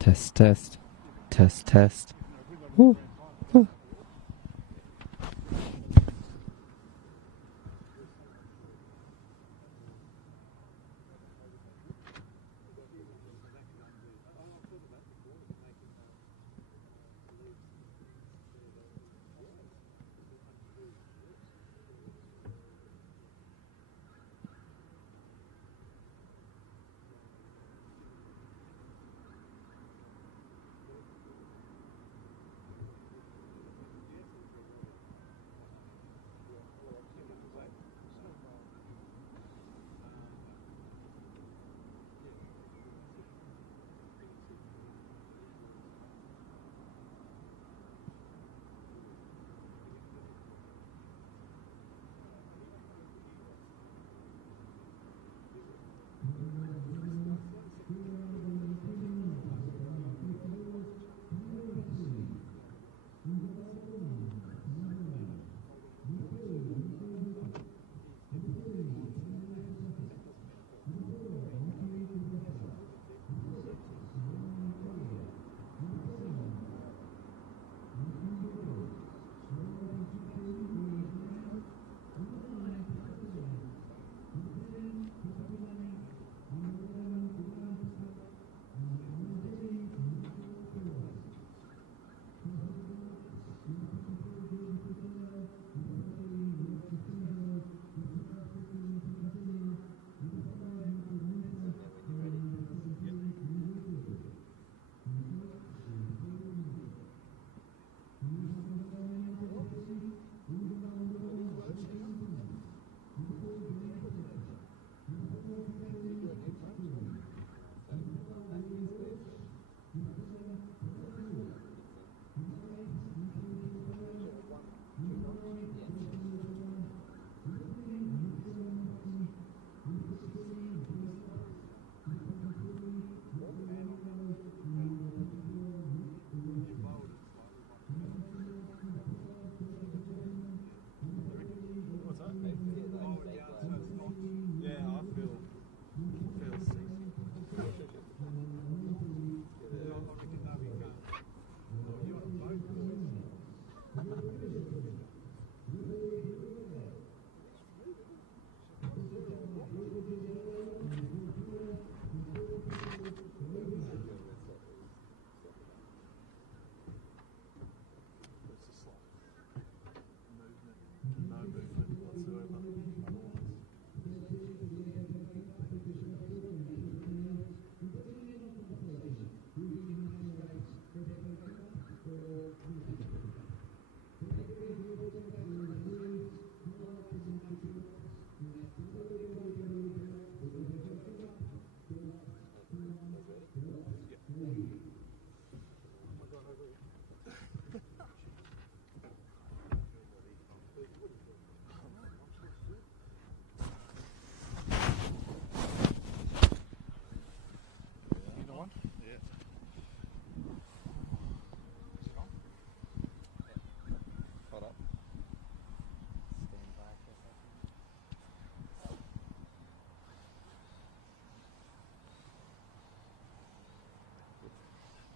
Test, test. Test, test. Woo. Woo.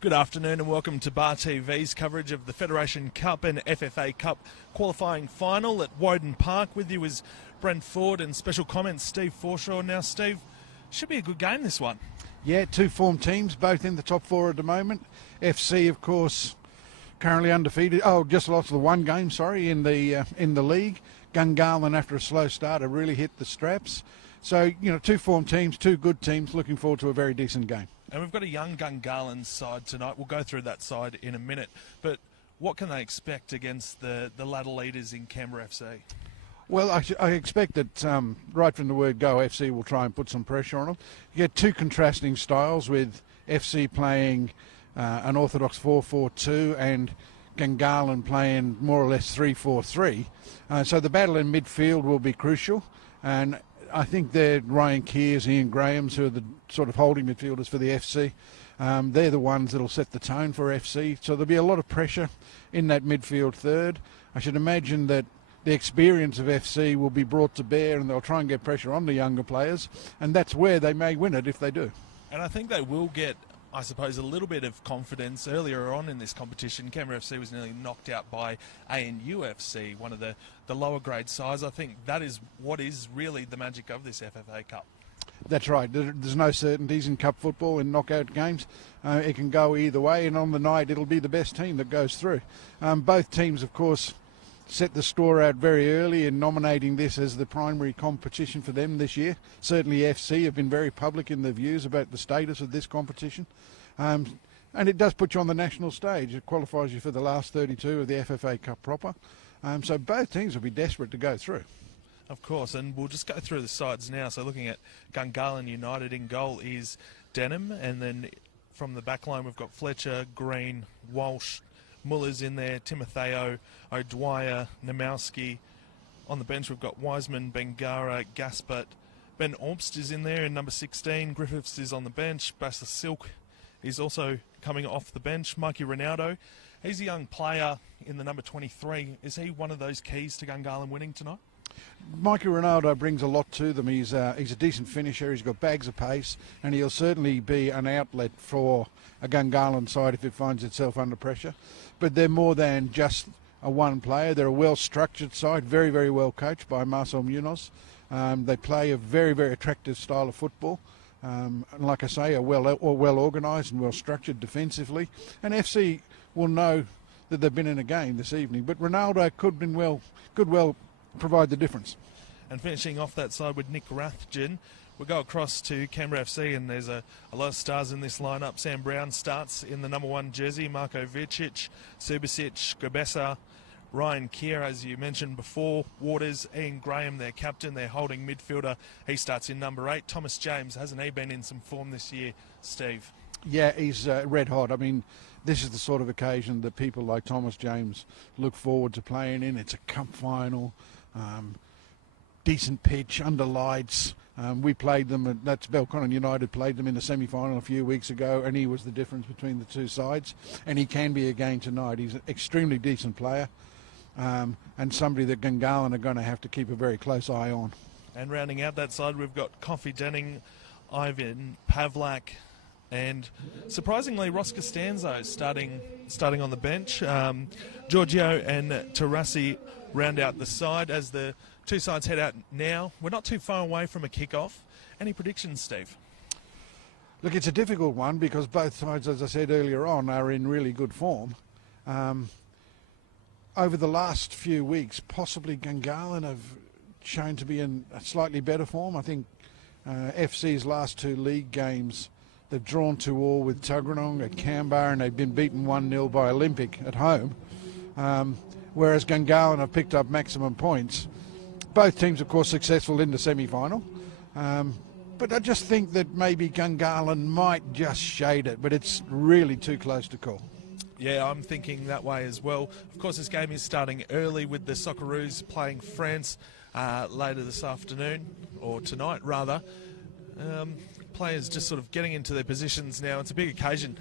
Good afternoon and welcome to Bar TV's coverage of the Federation Cup and FFA Cup qualifying final at Woden Park. With you is Brent Ford and special comments Steve Forshaw. Now Steve, should be a good game this one. Yeah, two form teams, both in the top four at the moment. FC, of course, currently undefeated. Oh, just lost the one game, in the league. Gungahlin, after a slow start, have really hit the straps. So, two form teams, two good teams, looking forward to a very decent game. And we've got a young Gungahlin side tonight. We'll go through that side in a minute. But what can they expect against the ladder leaders in Canberra FC? Well, I expect that right from the word go, FC will try and put some pressure on them. You get two contrasting styles, with FC playing an orthodox 4-4-2 and Gungahlin playing more or less 3-4-3. So the battle in midfield will be crucial. And I think they're Ryan Kears, Ian Grahams, who are the sort of holding midfielders for the FC. They're the ones that will set the tone for FC. So there'll be a lot of pressure in that midfield third. I should imagine that the experience of FC will be brought to bear, and they'll try and get pressure on the younger players. And that's where they may win it if they do. And I think they will get I suppose, a little bit of confidence earlier on in this competition. Canberra FC was nearly knocked out by ANU FC, one of the lower grade sides. I think that is what is really the magic of this FFA Cup. That's right. There's no certainties in cup football, in knockout games. It can go either way, and on the night it'll be the best team that goes through. Both teams, of course, set the score out very early in nominating this as the primary competition for them this year. Certainly FC have been very public in their views about the status of this competition. And it does put you on the national stage. It qualifies you for the last 32 of the FFA Cup proper. So both teams will be desperate to go through. Of course, and we'll just go through the sides now. So looking at Gungahlin United, in goal is Denham, and then from the back line we've got Fletcher, Green, Walsh, Muller's in there, Timotheo, O'Dwyer, Namowski. On the bench we've got Wiseman, Bengara, Gaspert. Ben Ormst is in there in number 16. Griffiths is on the bench. Bassa Silk is also coming off the bench. Mikey Ronaldo, he's a young player in the number 23. Is he one of those keys to Gungahlin winning tonight? Mikey Ronaldo brings a lot to them. He's a decent finisher. He's got bags of pace, and he'll certainly be an outlet for a Gungahlin side if it finds itself under pressure. But they're more than just a one player. They're a well-structured side, very, very well coached by Marcel Munoz. They play a very, very attractive style of football. And like I say, are well organised and well-structured defensively. And FC will know that they've been in a game this evening. But Ronaldo could well provide the difference. And finishing off that side with Nick Rathjen, we'll go across to Canberra FC, and there's a lot of stars in this lineup. Sam Brown starts in the number 1 jersey, Marko Vicic, Subasic, Gobessa, Ryan Keir, as you mentioned before, Waters, Ian Graham, their captain, their holding midfielder. He starts in number 8. Thomas James, hasn't he been in some form this year, Steve? Yeah, he's red hot. I mean, this is the sort of occasion that people like Thomas James look forward to playing in. It's a cup final. Decent pitch, under lights. We played them, that's Belconnen United played them in the semi-final a few weeks ago, and he was the difference between the two sides, and he can be again tonight. He's an extremely decent player, and somebody that Gungahlin are going to have to keep a very close eye on. And rounding out that side, we've got Coffey Denning, Ivan Pavlak, and surprisingly Ross Costanzo starting on the bench. Giorgio and Tarasi round out the side as the two sides head out now. We're not too far away from a kick-off. Any predictions, Steve? Look, it's a difficult one because both sides, as I said earlier on, are in really good form. Over the last few weeks, possibly Gungahlin have shown to be in a slightly better form. I think FC's last 2 league games, they've drawn 2-2 with Tuggeranong at Canberra, and they've been beaten 1-0 by Olympic at home. Whereas Gungahlin have picked up maximum points. Both teams, of course, successful in the semi-final. But I just think that maybe Gungahlin might just shade it, but it's really too close to call. Yeah, I'm thinking that way as well. Of course, this game is starting early with the Socceroos playing France later this afternoon, or tonight rather. Players just sort of getting into their positions now. It's a big occasion.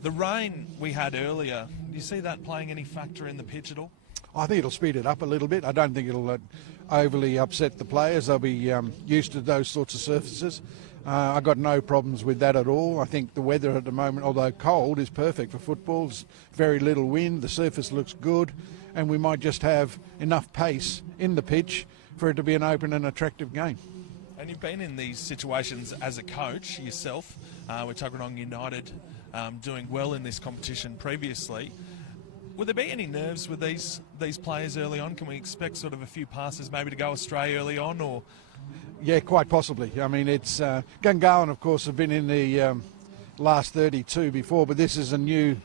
The rain we had earlier, do you see that playing any factor in the pitch at all? I think it'll speed it up a little bit. I don't think it'll overly upset the players. They'll be used to those sorts of surfaces. I've got no problems with that at all. I think the weather at the moment, although cold, is perfect for football. There's very little wind, the surface looks good, and we might just have enough pace in the pitch for it to be an open and attractive game. And you've been in these situations as a coach yourself, with Tuggeranong United doing well in this competition previously. Would there be any nerves with these players early on? Can we expect sort of a few passes maybe to go astray early on, or? Yeah, quite possibly. I mean, it's Gungahlin, of course, have been in the last 32 before, but this is new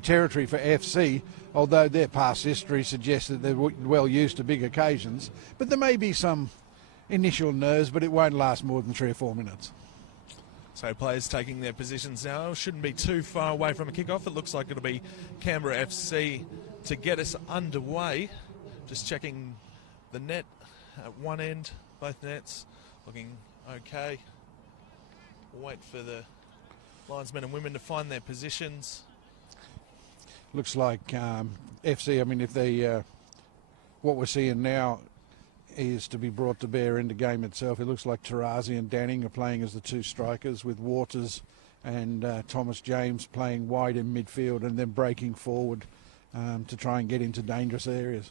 territory for FC, although their past history suggests that they're well used to big occasions. But there may be some initial nerves, but it won't last more than 3 or 4 minutes. So players taking their positions now. Shouldn't be too far away from a kick-off. It looks like it'll be Canberra FC to get us underway. Just checking the net at one end, both nets looking okay. We'll wait for the linesmen and women to find their positions. Looks like FC, I mean, if they, what we're seeing now is to be brought to bear in the game itself. It looks like Tarazi and Danning are playing as the 2 strikers, with Waters and Thomas James playing wide in midfield and then breaking forward to try and get into dangerous areas.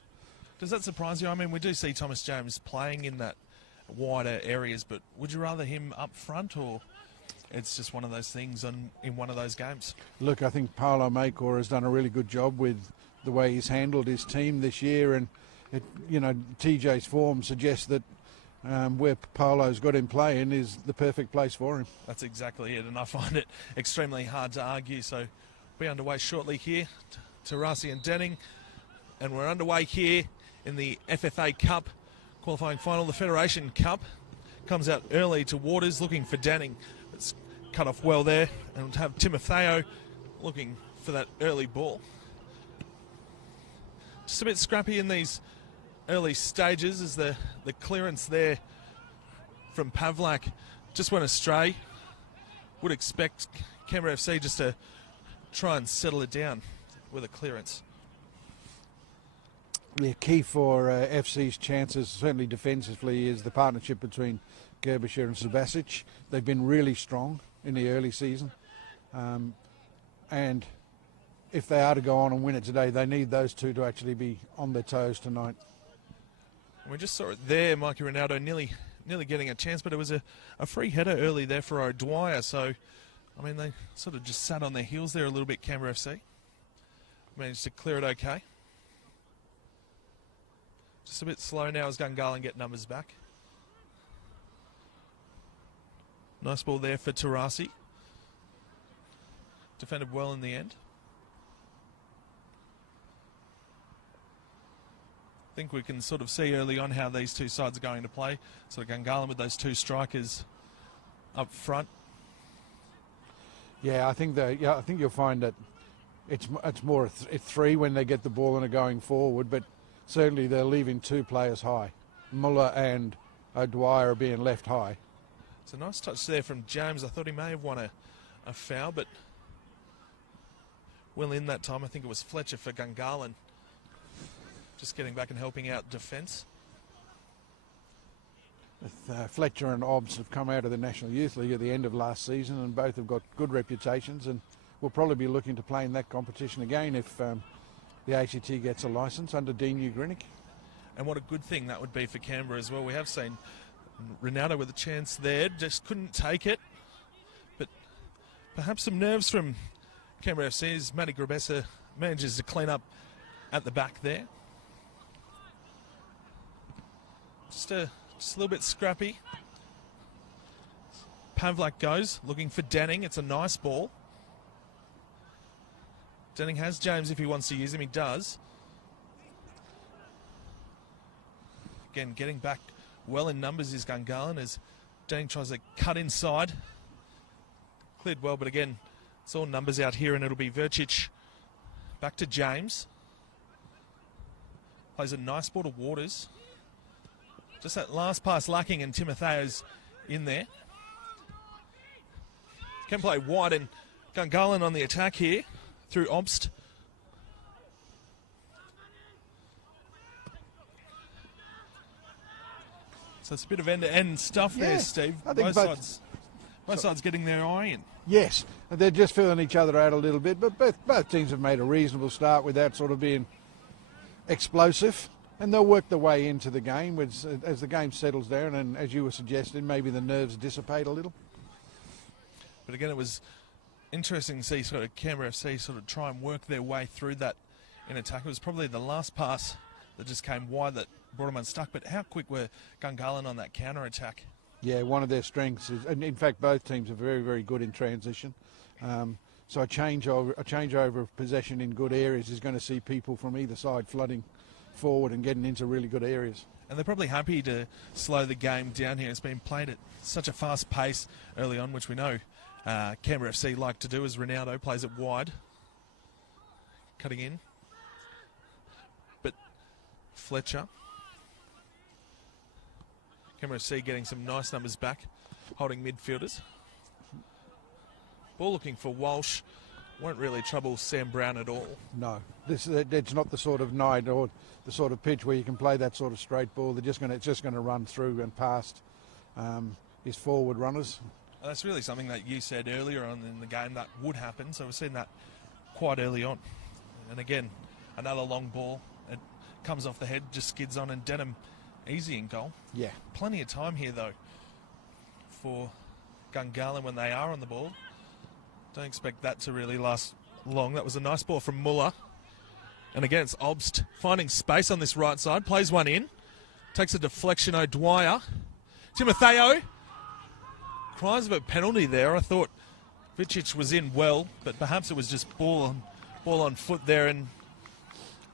Does that surprise you? I mean, we do see Thomas James playing in that wider areas, but would you rather him up front, or it's just one of those things in one of those games? Look, I think Paolo Makor has done a really good job with the way he's handled his team this year, and TJ's form suggests that where Paolo's got him playing is the perfect place for him. That's exactly it, and I find it extremely hard to argue. So we'll be underway shortly here, Tarasi and Denning, and we're underway here in the FFA Cup qualifying final. The Federation Cup comes out early to Waters, looking for Denning. It's cut off well there, and we'll have Timotheo looking for that early ball. Just a bit scrappy in these early stages as the clearance there from Pavlak just went astray. Would expect Canberra FC just to try and settle it down with a clearance. The key for FC's chances, certainly defensively, is the partnership between Gerbischer and Subasic. They've been really strong in the early season, and if they are to go on and win it today, they need those two to actually be on their toes tonight. We just saw it there, Mikey Ronaldo nearly getting a chance, but it was a free header early there for O'Dwyer. So, I mean, they sort of just sat on their heels there a little bit, Canberra FC. Managed to clear it okay. Just a bit slow now as Gungahlin get numbers back. Nice ball there for Tarasi. Defended well in the end. I think we can sort of see early on how these two sides are going to play. So Gungahlin with those two strikers up front. Yeah, I think you'll find that it's more a three when they get the ball and are going forward, but certainly they're leaving two players high. Muller and O'Dwyer are being left high. It's a nice touch there from James. I thought he may have won a foul, but well in that time. I think it was Fletcher for Gungahlin. Just getting back and helping out defence. Fletcher and Obbs have come out of the National Youth League at the end of last season, and both have got good reputations, and will probably be looking to play in that competition again if the ACT gets a licence under Dean Ugrinnick. And what a good thing that would be for Canberra as well. We have seen Ronaldo with a chance there, just couldn't take it. But perhaps some nerves from Canberra FC as Matty Grabessa manages to clean up at the back there. Just a little bit scrappy. Pavlak goes, looking for Denning. It's a nice ball. Denning has James if he wants to use him. He does. Again, getting back well in numbers is Gungahlin as Denning tries to cut inside. Cleared well, but again, it's all numbers out here, and it'll be Vercic back to James. Plays a nice ball to Waters. Just that last pass lacking, and Timotheo's in there. Can play wide, and Gungahlin on the attack here through Obst. So it's a bit of end-to-end stuff there, Steve. I think both sides getting their eye in. Yes, they're just filling each other out a little bit, but both teams have made a reasonable start without sort of being explosive. And they'll work their way into the game as the game settles down, and as you were suggesting, maybe the nerves dissipate a little. But again, it was interesting to see sort of Canberra FC sort of try and work their way through that in attack. It was probably the last pass that just came wide that brought them unstuck. But how quick were Gungahlin on that counter attack? Yeah, one of their strengths is, and in fact, both teams are very, very good in transition. So a changeover of possession in good areas is going to see people from either side flooding forward and getting into really good areas. And they're probably happy to slow the game down here. It's been played at such a fast pace early on, which we know Canberra FC like to do, as Ronaldo plays it wide. Cutting in. But Fletcher. Canberra FC getting some nice numbers back, holding midfielders. Ball looking for Walsh. Won't really trouble Sam Brown at all. No, it's not the sort of night or the sort of pitch where you can play that sort of straight ball. It's just going to run through and past his forward runners. That's really something that you said earlier on in the game that would happen, so we've seen that quite early on. And again, another long ball. It comes off the head, just skids on, and Denham easy in goal. Yeah. Plenty of time here, though, for Gungahlin when they are on the ball. Don't expect that to really last long. That was a nice ball from Muller. And again, it's Obst finding space on this right side. Plays one in. Takes a deflection, O'Dwyer. Timotheo. Cries of a penalty there. I thought Vicic was in well, but perhaps it was just ball on foot there, and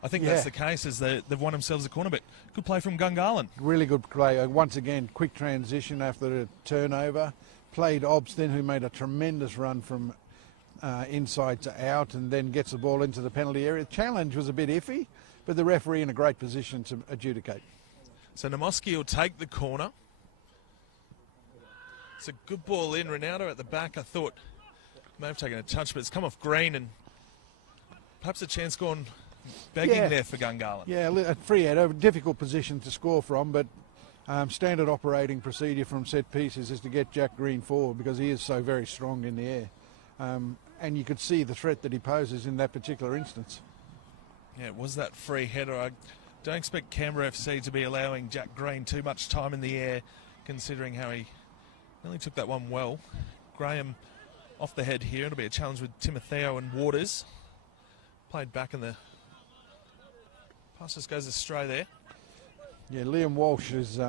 I think that's the case, as they've won themselves a corner. But good play from Gungahlin. Really good play. Once again, quick transition after a turnover. Played Obstin, who made a tremendous run from inside to out, and then gets the ball into the penalty area. The challenge was a bit iffy, but the referee in a great position to adjudicate. So Namoski will take the corner. It's a good ball in. Ronaldo at the back, I thought, may have taken a touch, but it's come off Green, and perhaps a chance gone begging there for Gungahlin. Yeah, a free header, a difficult position to score from, but standard operating procedure from set pieces is to get Jack Green forward because he is so very strong in the air. And you could see the threat that he poses in that particular instance. Yeah, it was that free header. I don't expect Canberra FC to be allowing Jack Green too much time in the air, considering how he really took that one well. Graham off the head here. It'll be a challenge with Timotheo and Waters. Played back in the... Pass just goes astray there. Yeah, Liam Walsh is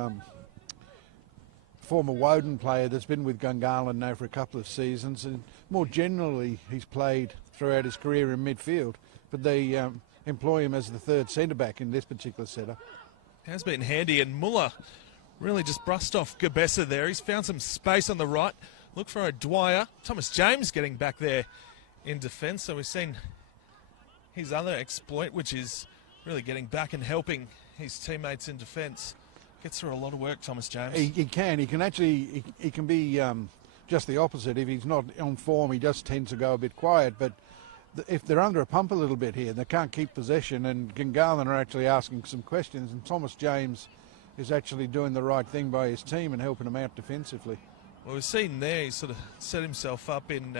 former Woden player that's been with Gungahlin now for a couple of seasons, and more generally he's played throughout his career in midfield, but they employ him as the third centre-back in this particular setup. Has been handy, and Muller really just brushed off Gabessa there. He's found some space on the right. Look for O'Dwyer. Thomas James getting back there in defence, so we've seen his other exploit, which is really getting back and helping his teammates in defence. Gets through a lot of work, Thomas James. He can actually, he can be just the opposite. If he's not on form, he just tends to go a bit quiet, but if they're under a pump a little bit here, they can't keep possession, and Gungahlin are actually asking some questions, and Thomas James is actually doing the right thing by his team and helping them out defensively. Well, we've seen there, he sort of set himself up in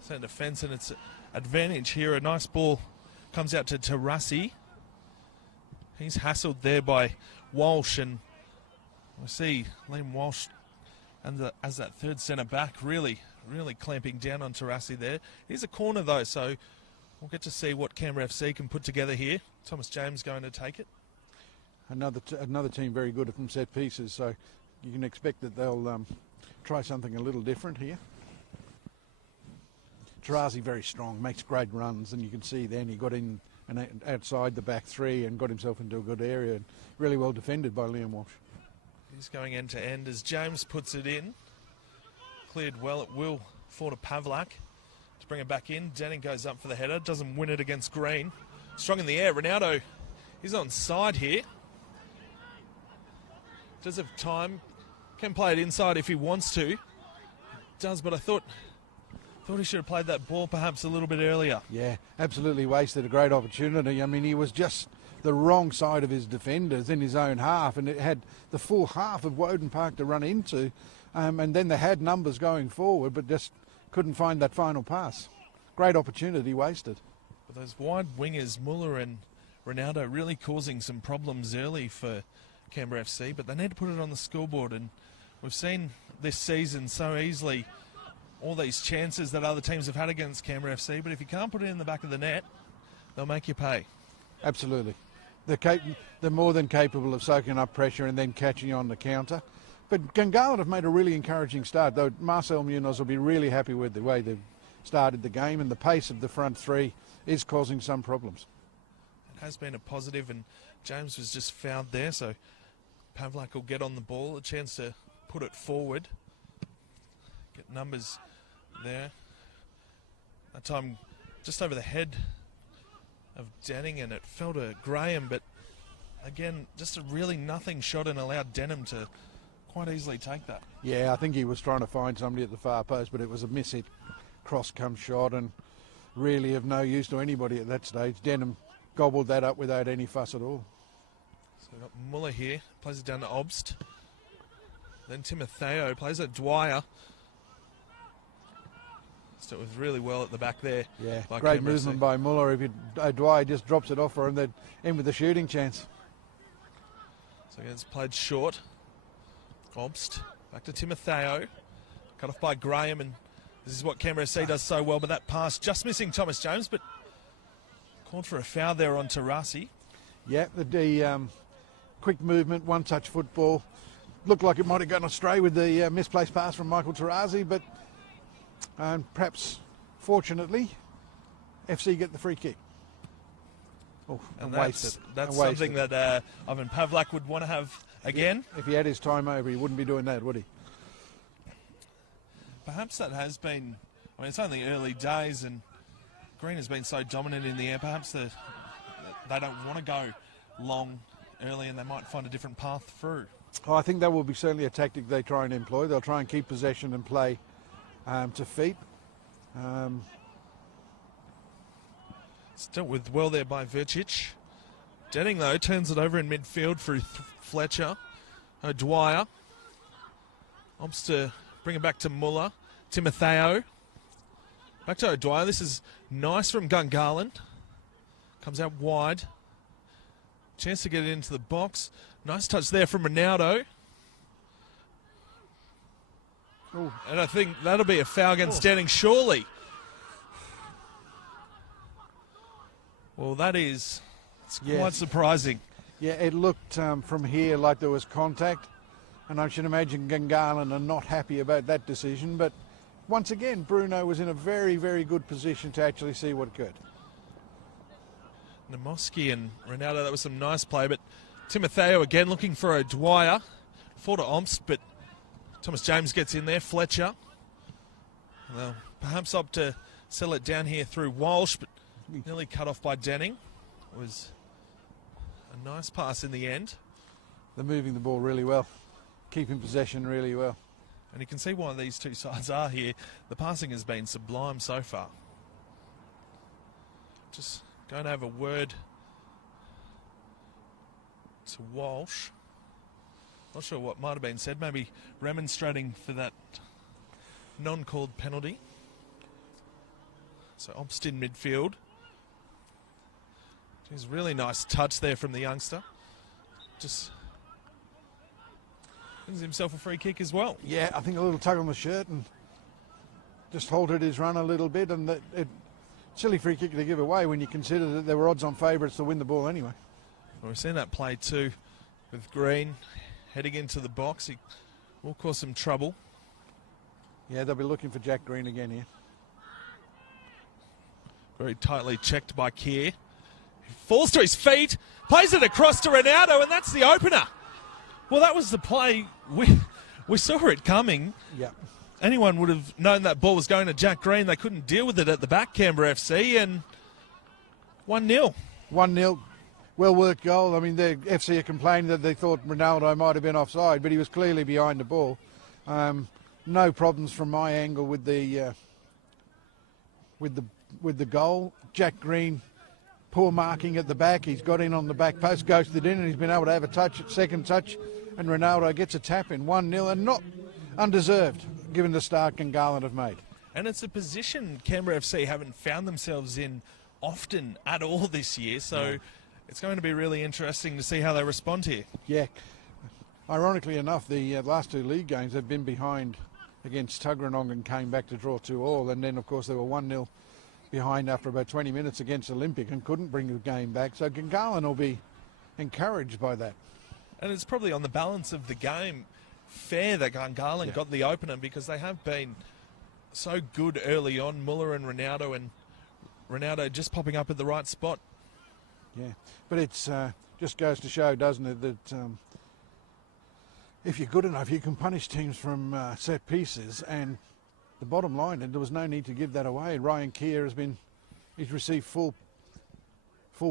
centre defence, and it's advantage here. A nice ball comes out to Tarasi. He's hassled there by Walsh, and we see Liam Walsh as that third centre back really clamping down on Tarasi there. Here's a corner though, so we'll get to see what Canberra FC can put together here. Thomas James going to take it. Another team very good from set pieces, so you can expect that they'll try something a little different here. Tarasi very strong, makes great runs, and you can see then he got in and outside the back three and got himself into a good area, and really well defended by Liam Walsh. He's going end to end as James puts it in. Cleared well at will for to Pavlak to bring it back in. Denning goes up for the header, doesn't win it against Green. Strong in the air. Ronaldo is on side here. Does have time, can play it inside if he wants to. Does, but I thought he should have played that ball perhaps a little bit earlier. Yeah, absolutely wasted a great opportunity. I mean, he was just the wrong side of his defenders in his own half, and it had the full half of Woden Park to run into, and then they had numbers going forward, but just couldn't find that final pass. Great opportunity wasted. But those wide wingers, Muller and Ronaldo, really causing some problems early for Canberra FC, but they need to put it on the scoreboard, and we've seen this season so easily all these chances that other teams have had against Canberra FC, but if you can't put it in the back of the net, they'll make you pay. Absolutely. They're more than capable of soaking up pressure and then catching on the counter. But Gungahlin have made a really encouraging start, though Marcel Munoz will be really happy with the way they've started the game, and the pace of the front three is causing some problems. It has been a positive, and James was just fouled there, so Pavlak will get on the ball, a chance to put it forward. Get numbers there. That time just over the head of Denning, and it fell to Graham, but again, just a really nothing shot and allowed Denham to quite easily take that. Yeah, I think he was trying to find somebody at the far post, but it was a miss-hit cross-come shot and really of no use to anybody at that stage. Denham gobbled that up without any fuss at all. So we've got Muller here, plays it down to Obst. Then Timotheo plays at Dwyer. So it was really well at the back there. Yeah, by great Canberra movement FC. by Muller. If Dwyer just drops it off for him, they'd end with a shooting chance. So it's played short. Obst back to Timotheo. Cut off by Graham, and this is what Canberra FC does so well. But that pass just missing Thomas James, but called for a foul there on Tarasi. Yeah, the quick movement, one-touch football. Looked like it might have gone astray with the misplaced pass from Michael Tarasi, but perhaps, fortunately, FC get the free kick. Oh, And wasted. that's Wasted. something that Ivan Pavlak would want to have again. If he had his time over, he wouldn't be doing that, would he? Perhaps that has been, I mean, it's only early days and Green has been so dominant in the air. Perhaps they don't want to go long early and they might find a different path through. Oh, I think that will be certainly a tactic they try and employ. They'll try and keep possession and play to feet. It's dealt with well there by Vercic. Denning, though, turns it over in midfield through Fletcher. Dwyer. Opts to bring it back to Muller. Timotheo. Back to O'Dwyer. This is nice from Gungahlin. Comes out wide. Chance to get it into the box. Nice touch there from Ronaldo. Ooh. And I think that'll be a foul against Denning, surely. Well, it's quite surprising. Yeah, it looked from here like there was contact, and I should imagine Gungahlin are not happy about that decision. But once again, Bruno was in a very, very good position to actually see what occurred. Namoski and Ronaldo, that was some nice play, but Timotheo again looking for O'Dwyer. For to Omst, but Thomas James gets in there. Fletcher. They'll perhaps opt to settle it down here through Walsh, but nearly cut off by Denning. It was a nice pass in the end. They're moving the ball really well, keeping possession really well. And you can see why these two sides are here. The passing has been sublime so far. Just going to have a word to Walsh. Not sure what might have been said. Maybe remonstrating for that non-called penalty. So Obst in midfield. Geez, really nice touch there from the youngster. Just gives himself a free kick as well. Yeah, I think a little tug on the shirt and just halted his run a little bit, and silly free kick to give away when you consider that there were odds-on favourites to win the ball anyway. Well, we've seen that play too with Green heading into the box. He will cause some trouble. Yeah, they'll be looking for Jack Green again here. Very tightly checked by Keir. He falls to his feet, plays it across to Ronaldo, and that's the opener. Well, that was the play. We saw it coming. Yeah. Anyone would have known that ball was going to Jack Green. They couldn't deal with it at the back, Canberra FC, and 1-0. 1-0. Well-worked goal. I mean, the FC are complaining that they thought Ronaldo might have been offside, but he was clearly behind the ball. No problems from my angle with the goal. Jack Green, poor marking at the back. He's got in on the back post, ghosted in, and he's been able to have a second touch, and Ronaldo gets a tap in. 1-0, and not undeserved, given the start Gungahlin have made. And it's a position Canberra FC haven't found themselves in often at all this year, so it's going to be really interesting to see how they respond here. Yeah. Ironically enough, the last two league games have been behind against Tuggeranong and came back to draw 2-2, and then, of course, they were 1-0 behind after about 20 minutes against Olympic and couldn't bring the game back. So Gungahlin will be encouraged by that. And it's probably on the balance of the game fair that Gungahlin got the opener, because they have been so good early on, Muller and Ronaldo just popping up at the right spot. Yeah, but it's just goes to show, doesn't it, that if you're good enough, you can punish teams from set pieces. And the bottom line, there was no need to give that away. Ryan Keir he's received full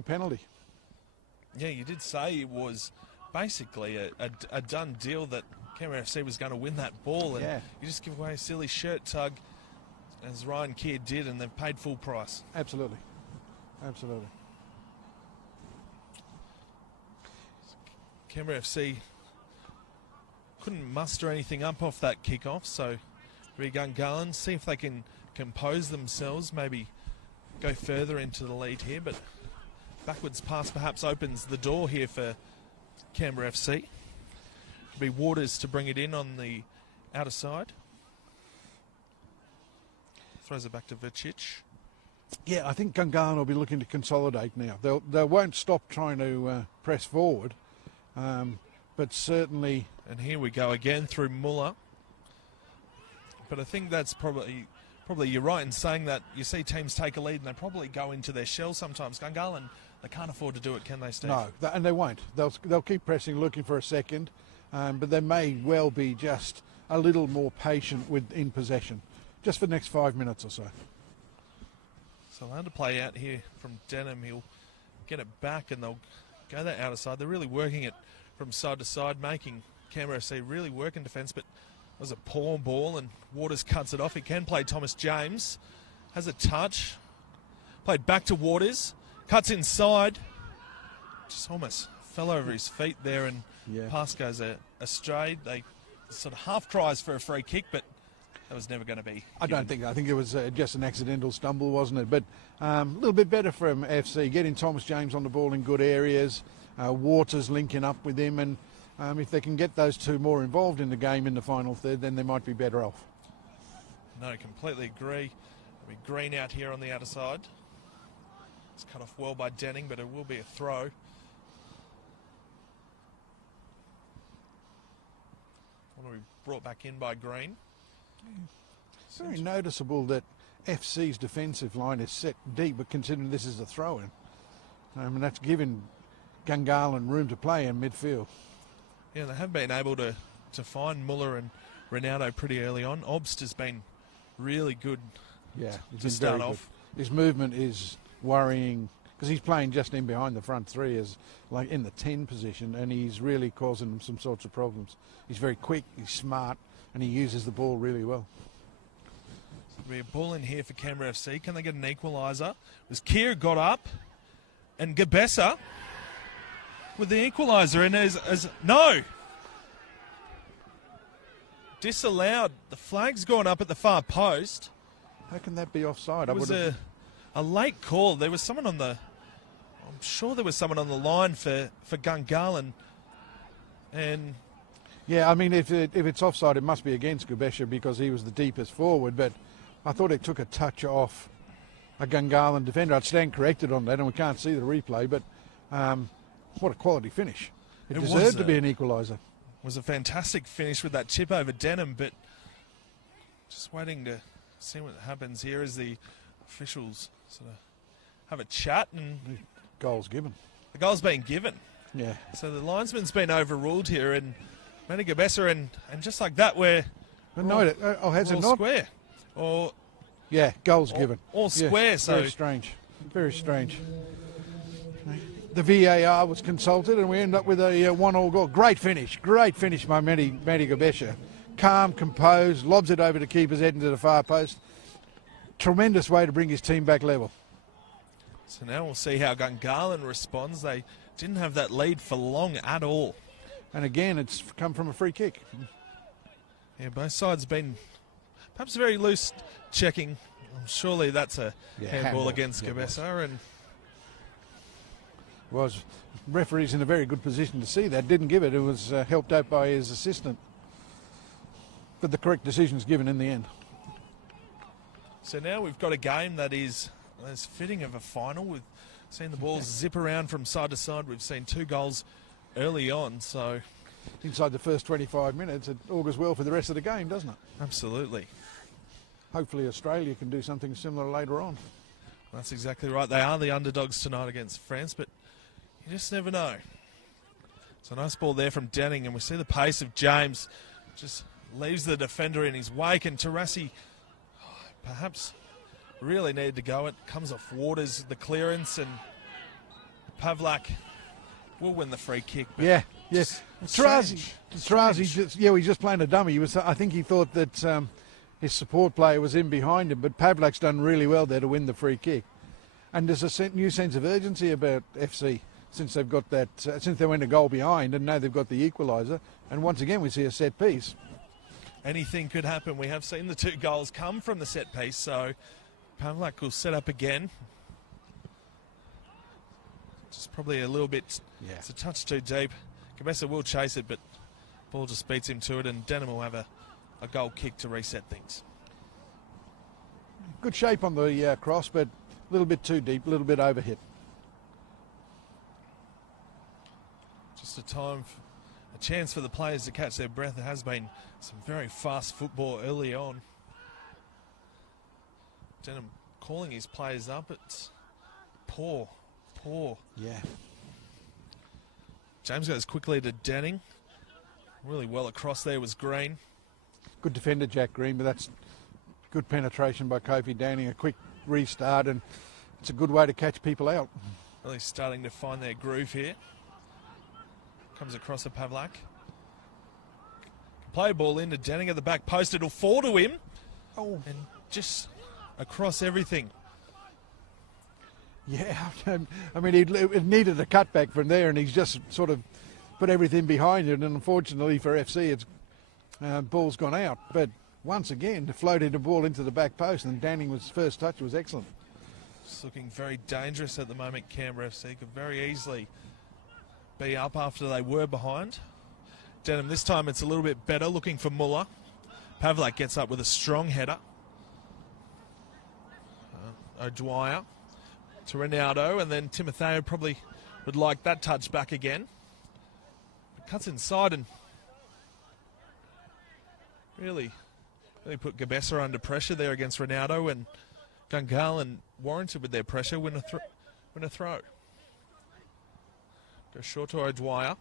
penalty. Yeah, you did say it was basically a done deal that Canberra FC was going to win that ball, and you just give away a silly shirt tug, as Ryan Keir did, and they've paid full price. Absolutely. Absolutely. couldn't muster anything up off that kick-off, so Gungahlin, see if they can compose themselves, maybe go further into the lead here, but backwards pass perhaps opens the door here for Canberra FC. It'll be Waters to bring it in on the outer side. Throws it back to Vicic. Yeah, I think Gungahlin will be looking to consolidate now. They won't stop trying to press forward, but certainly... And here we go again through Muller. But I think that's probably you're right in saying that you see teams take a lead and they probably go into their shell sometimes. Gungahlin, they can't afford to do it, can they, Steve? No, and they won't. They'll keep pressing, looking for a second, but they may well be just a little more patient in possession, just for the next 5 minutes or so. So allowed to play out here from Denham. He'll get it back and they'll go that outer side. They're really working it from side to side, making Canberra FC really work in defence, but it was a poor ball and Waters cuts it off. He can play Thomas James. Has a touch. Played back to Waters. Cuts inside. Just almost fell over his feet there and pass goes astray. They sort of half tries for a free kick, but that was never going to be. I think it was just an accidental stumble, wasn't it? But a little bit better from FC, getting Thomas James on the ball in good areas, Waters linking up with him, and if they can get those two more involved in the game in the final third, then they might be better off. No, completely agree. There'll be Green out here on the outer side. It's cut off well by Denning, but it will be a throw. Want to be brought back in by Green. It's very noticeable that FC's defensive line is set deep, but considering this is a throw-in, and that's given Gungahlin room to play in midfield. Yeah, they have been able to find Muller and Ronaldo pretty early on. Obst has been really good to start off. His movement is worrying because he's playing just in behind the front three, as like in the 10 position, and he's really causing them some sorts of problems. He's very quick, he's smart, and he uses the ball really well. There'll be a ball in here for Canberra FC. Can they get an equaliser? As Keir got up, and Gabessa with the equaliser, and as no! Disallowed. The flag's gone up at the far post. How can that be offside? It was a late call. There was someone on the... I'm sure there was someone on the line for Gungahlin. And... Yeah, I mean, if it's offside, it must be against Gabessa because he was the deepest forward, but I thought it took a touch off a Gungahlin defender. I'd stand corrected on that, and we can't see the replay, but what a quality finish. It deserved to be an equaliser. It was a fantastic finish with that chip over Denham, but just waiting to see what happens here as the officials sort of have a chat. And goal's given. The goal's been given. Yeah. So the linesman's been overruled here, and Manny Gabessa, and just like that, has it not? Square. Or yeah, goal's given. All square. So very strange. Very strange. The VAR was consulted, and we end up with a 1-1 goal. Great finish by Manny Gabessa. Calm, composed, lobs it over the keeper's head into the far post. Tremendous way to bring his team back level. So now we'll see how Gungahlin responds. They didn't have that lead for long at all. And again, it's come from a free kick. Yeah, both sides been perhaps very loose checking. Surely that's a handball against Gabessa. And was referee's in a very good position to see that. Didn't give it. It was helped out by his assistant. But the correct decision's given in the end. So now we've got a game that is as fitting of a final. We've seen the ball zip around from side to side. We've seen 2 goals early on, so inside the first 25 minutes, it augurs well for the rest of the game, doesn't it? Absolutely. Hopefully Australia can do something similar later on. That's exactly right. They are the underdogs tonight against France, but you just never know. It's a nice ball there from Denning, and we see the pace of James. Just leaves the defender in his wake, and Tarasi perhaps really needed to go. It comes off Waters, the clearance, and Pavlak will win the free kick. Yeah. Tarasi, he's just playing a dummy. I think he thought that his support player was in behind him, but Pavlak's done really well there to win the free kick. And there's a new sense of urgency about FC. since they've got that, since they went a goal behind, and now they've got the equaliser. And once again, we see a set piece. Anything could happen. We have seen the 2 goals come from the set piece, so Pavlak will set up again. Just probably a little bit, it's a touch too deep. Gabessa will chase it, but ball just beats him to it, and Denham will have a goal kick to reset things. Good shape on the cross, but a little bit too deep, a little bit overhit. Just a chance for the players to catch their breath. There has been some very fast football early on. Denham calling his players up. It's poor. Yeah. James goes quickly to Denning. Really well across there was Green. Good defender, Jack Green, but that's good penetration by Kofi Danning. A quick restart, and it's a good way to catch people out. Really starting to find their groove here. Comes across to Pavlak. Play ball into Denning at the back post. It'll fall to him. Oh. And just across everything. Yeah, I mean, it needed a cutback from there, and he's just sort of put everything behind it. And unfortunately for FC, it's ball's gone out. But once again, floated the ball into the back post, and Danning's first touch was excellent. It's looking very dangerous at the moment. Canberra FC could very easily be up after they were behind. Denham this time it's a little bit better, looking for Muller. Pavlak gets up with a strong header. O'Dwyer to Ronaldo, and then Timotheo probably would like that touch back again. But cuts inside and really put Gabessa under pressure there against Ronaldo, and Gungahlin warranted with their pressure, win a throw. Go short to O'Dwyer.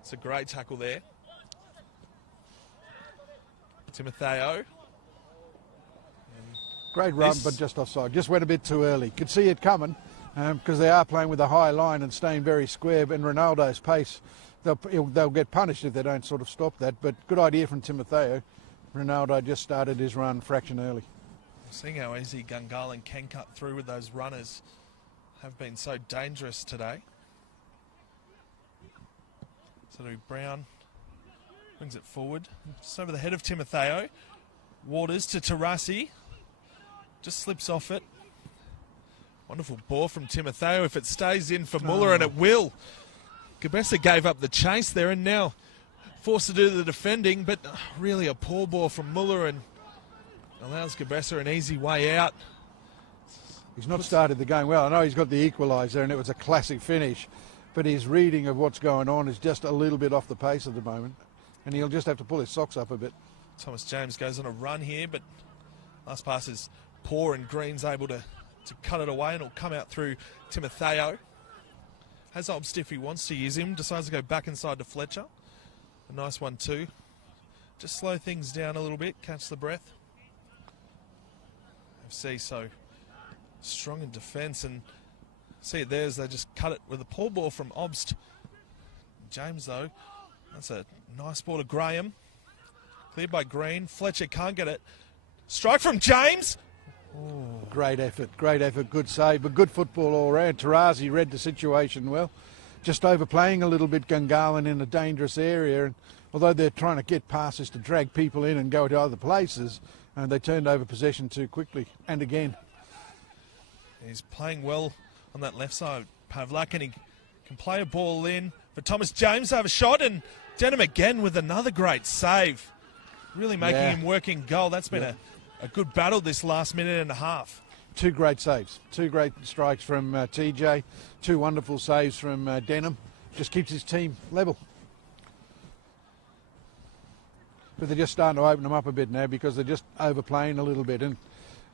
It's a great tackle there. Timotheo. Great run, but just offside. Just went a bit too early. Could see it coming because they are playing with a high line and staying very square. And Ronaldo's pace, they'll get punished if they don't sort of stop that. But good idea from Timotheo. Ronaldo just started his run fraction early. Seeing how easy Gungahlin can cut through with those runners have been so dangerous today. So Brown brings it forward. Just over the head of Timotheo. Waters to Tarasi. Just slips off it. Wonderful ball from Timotheo. If it stays in for Muller, and it will. Gabessa gave up the chase there and now forced to do the defending, but really a poor ball from Muller and allows Gabessa an easy way out. He's not started the game well. I know he's got the equaliser and it was a classic finish, but his reading of what's going on is just a little bit off the pace at the moment, and he'll just have to pull his socks up a bit. Thomas James goes on a run here, but last pass is poor, and Green's able to cut it away, and it'll come out through Timotheo. Has Obst if he wants to use him, decides to go back inside to Fletcher. A nice one too. Just slow things down a little bit, catch the breath. FC so strong in defence, and see it there as they just cut it with a poor ball from Obst. James though, that's a nice ball to Graham. Cleared by Green. Fletcher can't get it. Strike from James. Oh. Great effort, good save, but good football all round. Tarasi read the situation well. Just overplaying a little bit Gungahlin in a dangerous area, and although they're trying to get passes to drag people in and go to other places, they turned over possession too quickly, and again. He's playing well on that left side, Pavlak, and he can play a ball in for Thomas James to have a shot, and Denham again with another great save. Really making him work in goal. That's been a good battle this last minute and a half. Two great saves, two great strikes from TJ, two wonderful saves from Denham. Just keeps his team level. But they're just starting to open them up a bit now because they're just overplaying a little bit. And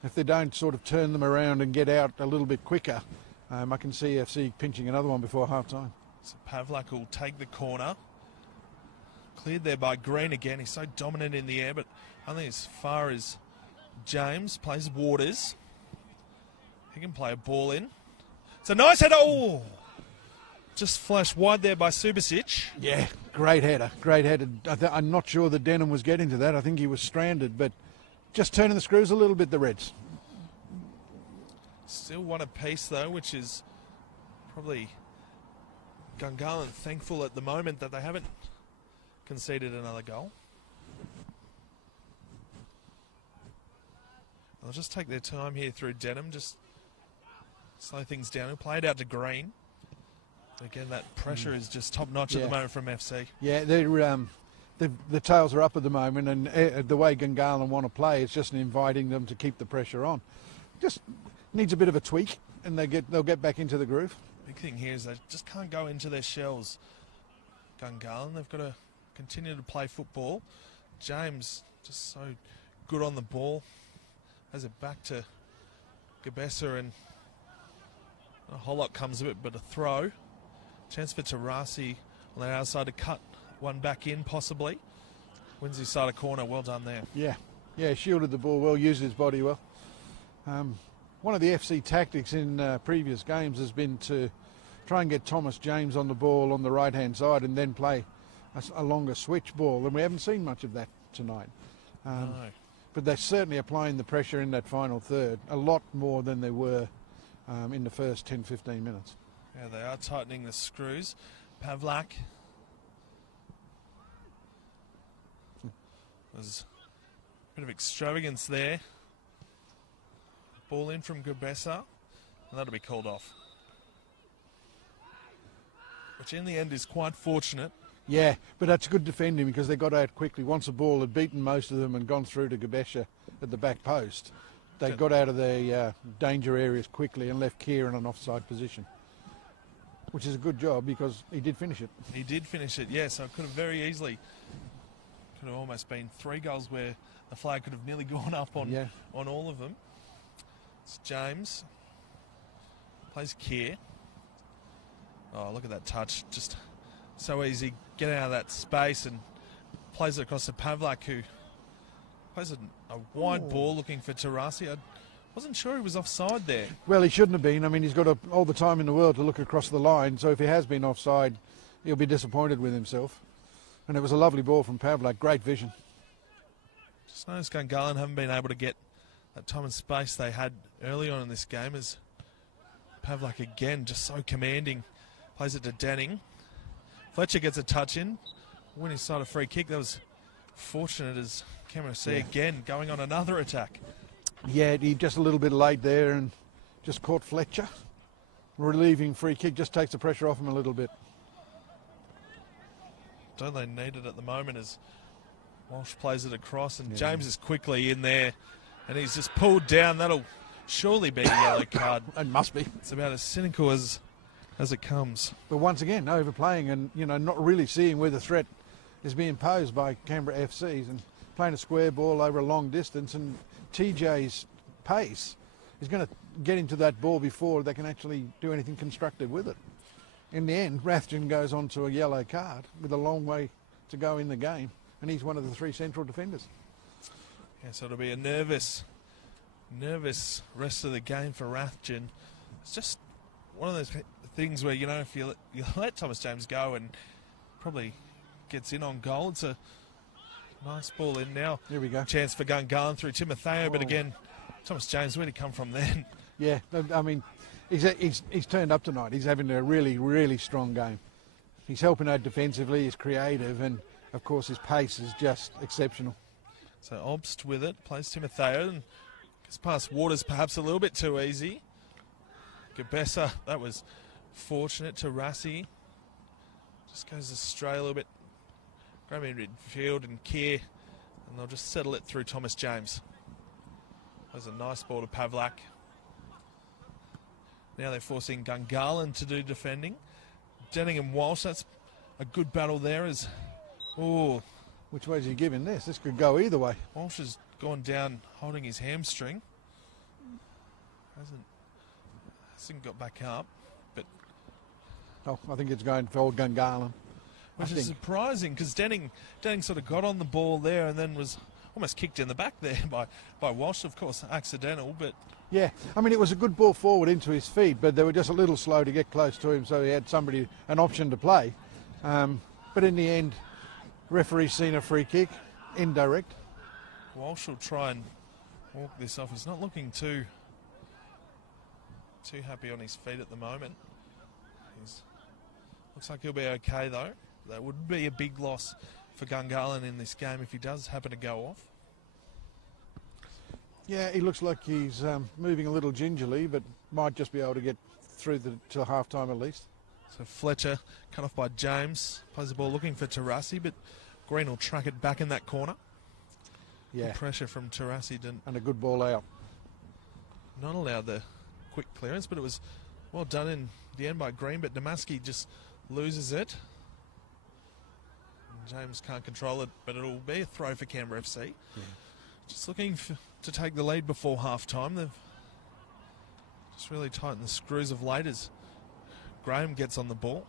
if they don't sort of turn them around and get out a little bit quicker, I can see FC pinching another one before half-time. So Pavlak will take the corner. Cleared there by Green again. He's so dominant in the air, but only as far as James. Plays Waters. He can play a ball in. It's a nice header. Oh! Just flashed wide there by Subasic. Yeah, great header, great header. I'm not sure that Denham was getting to that. I think he was stranded, but just turning the screws a little bit, the Reds. Still one apiece though, which is Probably Gungahlin thankful at the moment that they haven't conceded another goal. They'll just take their time here through Denham, just slow things down. He'll play it out to Green. Again, that pressure is just top notch at the moment from FC. Yeah, the tails are up at the moment, and the way Gungahlin want to play, it's just inviting them to keep the pressure on. Just needs a bit of a tweak, and they'll get back into the groove. Big thing here is they just can't go into their shells. Gungahlin, they've got to continue to play football. James just so good on the ball. Has it back to Gabessa, and a whole lot comes of it, but a throw. Chance for Tarasi on the outside to cut one back in, possibly. Wins his side of corner. Well done there. Yeah, shielded the ball well, used his body well. One of the FC tactics in previous games has been to try and get Thomas James on the ball on the right-hand side and then play a longer switch ball, and we haven't seen much of that tonight. No. But they're certainly applying the pressure in that final third, a lot more than they were in the first 10-15 minutes. Yeah, they are tightening the screws. Pavlak. There's a bit of extravagance there. Ball in from Gabessa, and that'll be called off. Which in the end is quite fortunate. Yeah, but that's good defending because they got out quickly. Once the ball had beaten most of them and gone through to Gabessa at the back post, they got out of their danger areas quickly and left Keir in an offside position, which is a good job because he did finish it. He did finish it, yes. So it could have very easily, could have almost been 3 goals where the flag could have nearly gone up on all of them. It's James. Plays Keir. Oh, look at that touch. Just so easy. Get out of that space and plays it across to Pavlak, who plays a wide ball looking for Tarasi. I wasn't sure he was offside there. Well, he shouldn't have been. I mean, he's got all the time in the world to look across the line, so if he has been offside, he'll be disappointed with himself. And it was a lovely ball from Pavlak. Great vision. Just noticed Gungahlin haven't been able to get that time and space they had early on in this game, as Pavlak again just so commanding. Plays it to Denning. Fletcher gets a touch in. Winning side a free kick. That was fortunate as Canberra again going on another attack. Yeah, he just a little bit late there and just caught Fletcher. Relieving free kick, just takes the pressure off him a little bit. Don't they need it at the moment as Walsh plays it across, and James is quickly in there and he's just pulled down. That'll surely be a yellow card. It must be. It's about as cynical as it comes. But once again, overplaying and, not really seeing where the threat is being posed by Canberra FCs and playing a square ball over a long distance, and TJ's pace is going to get into that ball before they can actually do anything constructive with it. In the end, Rathjen goes on to a yellow card with a long way to go in the game, and he's one of the 3 central defenders. Yeah, so it'll be a nervous rest of the game for Rathjen. It's just one of those things where, if you let Thomas James go and probably gets in on goal, it's a nice ball in now. Here we go. Chance for Gungahlin through Timotheo, but again, Thomas James, where'd he come from then? Yeah, I mean, he's turned up tonight. He's having a really, really strong game. He's helping out defensively, he's creative, and of course his pace is just exceptional. So Obst with it, plays Timotheo, and gets past Waters perhaps a little bit too easy. Gabessa, that was fortunate. To Rassi, just goes astray a little bit. Grab in midfield and Keir, and they'll just settle it through Thomas James. There's a nice ball to Pavlak. Now they're forcing Gungahlin to do defending. Denning and Walsh, that's a good battle there. Which way is he giving this? This could go either way. Walsh has gone down holding his hamstring. Hasn't got back up, but I think it's going for Gungahlin. Which is surprising because Denning sort of got on the ball there and then was almost kicked in the back there by Walsh, of course, accidental, but... Yeah, I mean, it was a good ball forward into his feet, but they were just a little slow to get close to him, so he had an option to play. But in the end, referee's seen a free kick, indirect. Walsh will try and walk this off. He's not looking too happy on his feet at the moment. Looks like he'll be okay, though. That would be a big loss for Gungahlin in this game if he does happen to go off. Yeah, he looks like he's moving a little gingerly, but might just be able to get through to half-time at least. So Fletcher cut off by James. Plays the ball looking for Tarasi, but Green will track it back in that corner. Yeah. Good pressure from Tarasi. And a good ball out. Not allowed the quick clearance, but it was well done in the end by Green, but Damaski just loses it. James can't control it, but it'll be a throw for Canberra FC. Yeah. Just looking to take the lead before half-time. They've just really tightened the screws of late as Graham gets on the ball.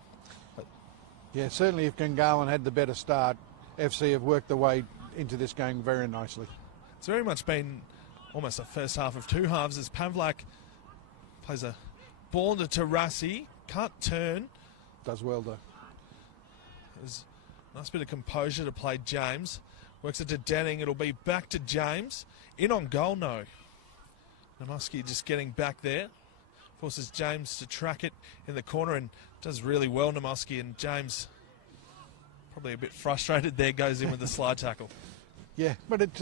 But yeah, certainly if Gungahlin had the better start, FC have worked their way into this game very nicely. It's very much been almost a first half of two halves as Pavlak plays a ball into Tarasi. Can't turn. Does well, though. There's a nice bit of composure to play James. Works it to Denning. It'll be back to James. In on goal, no. Namusky just getting back there. Forces James to track it in the corner and does really well, Namusky. And James, probably a bit frustrated there, goes in with the slide tackle. Yeah, but it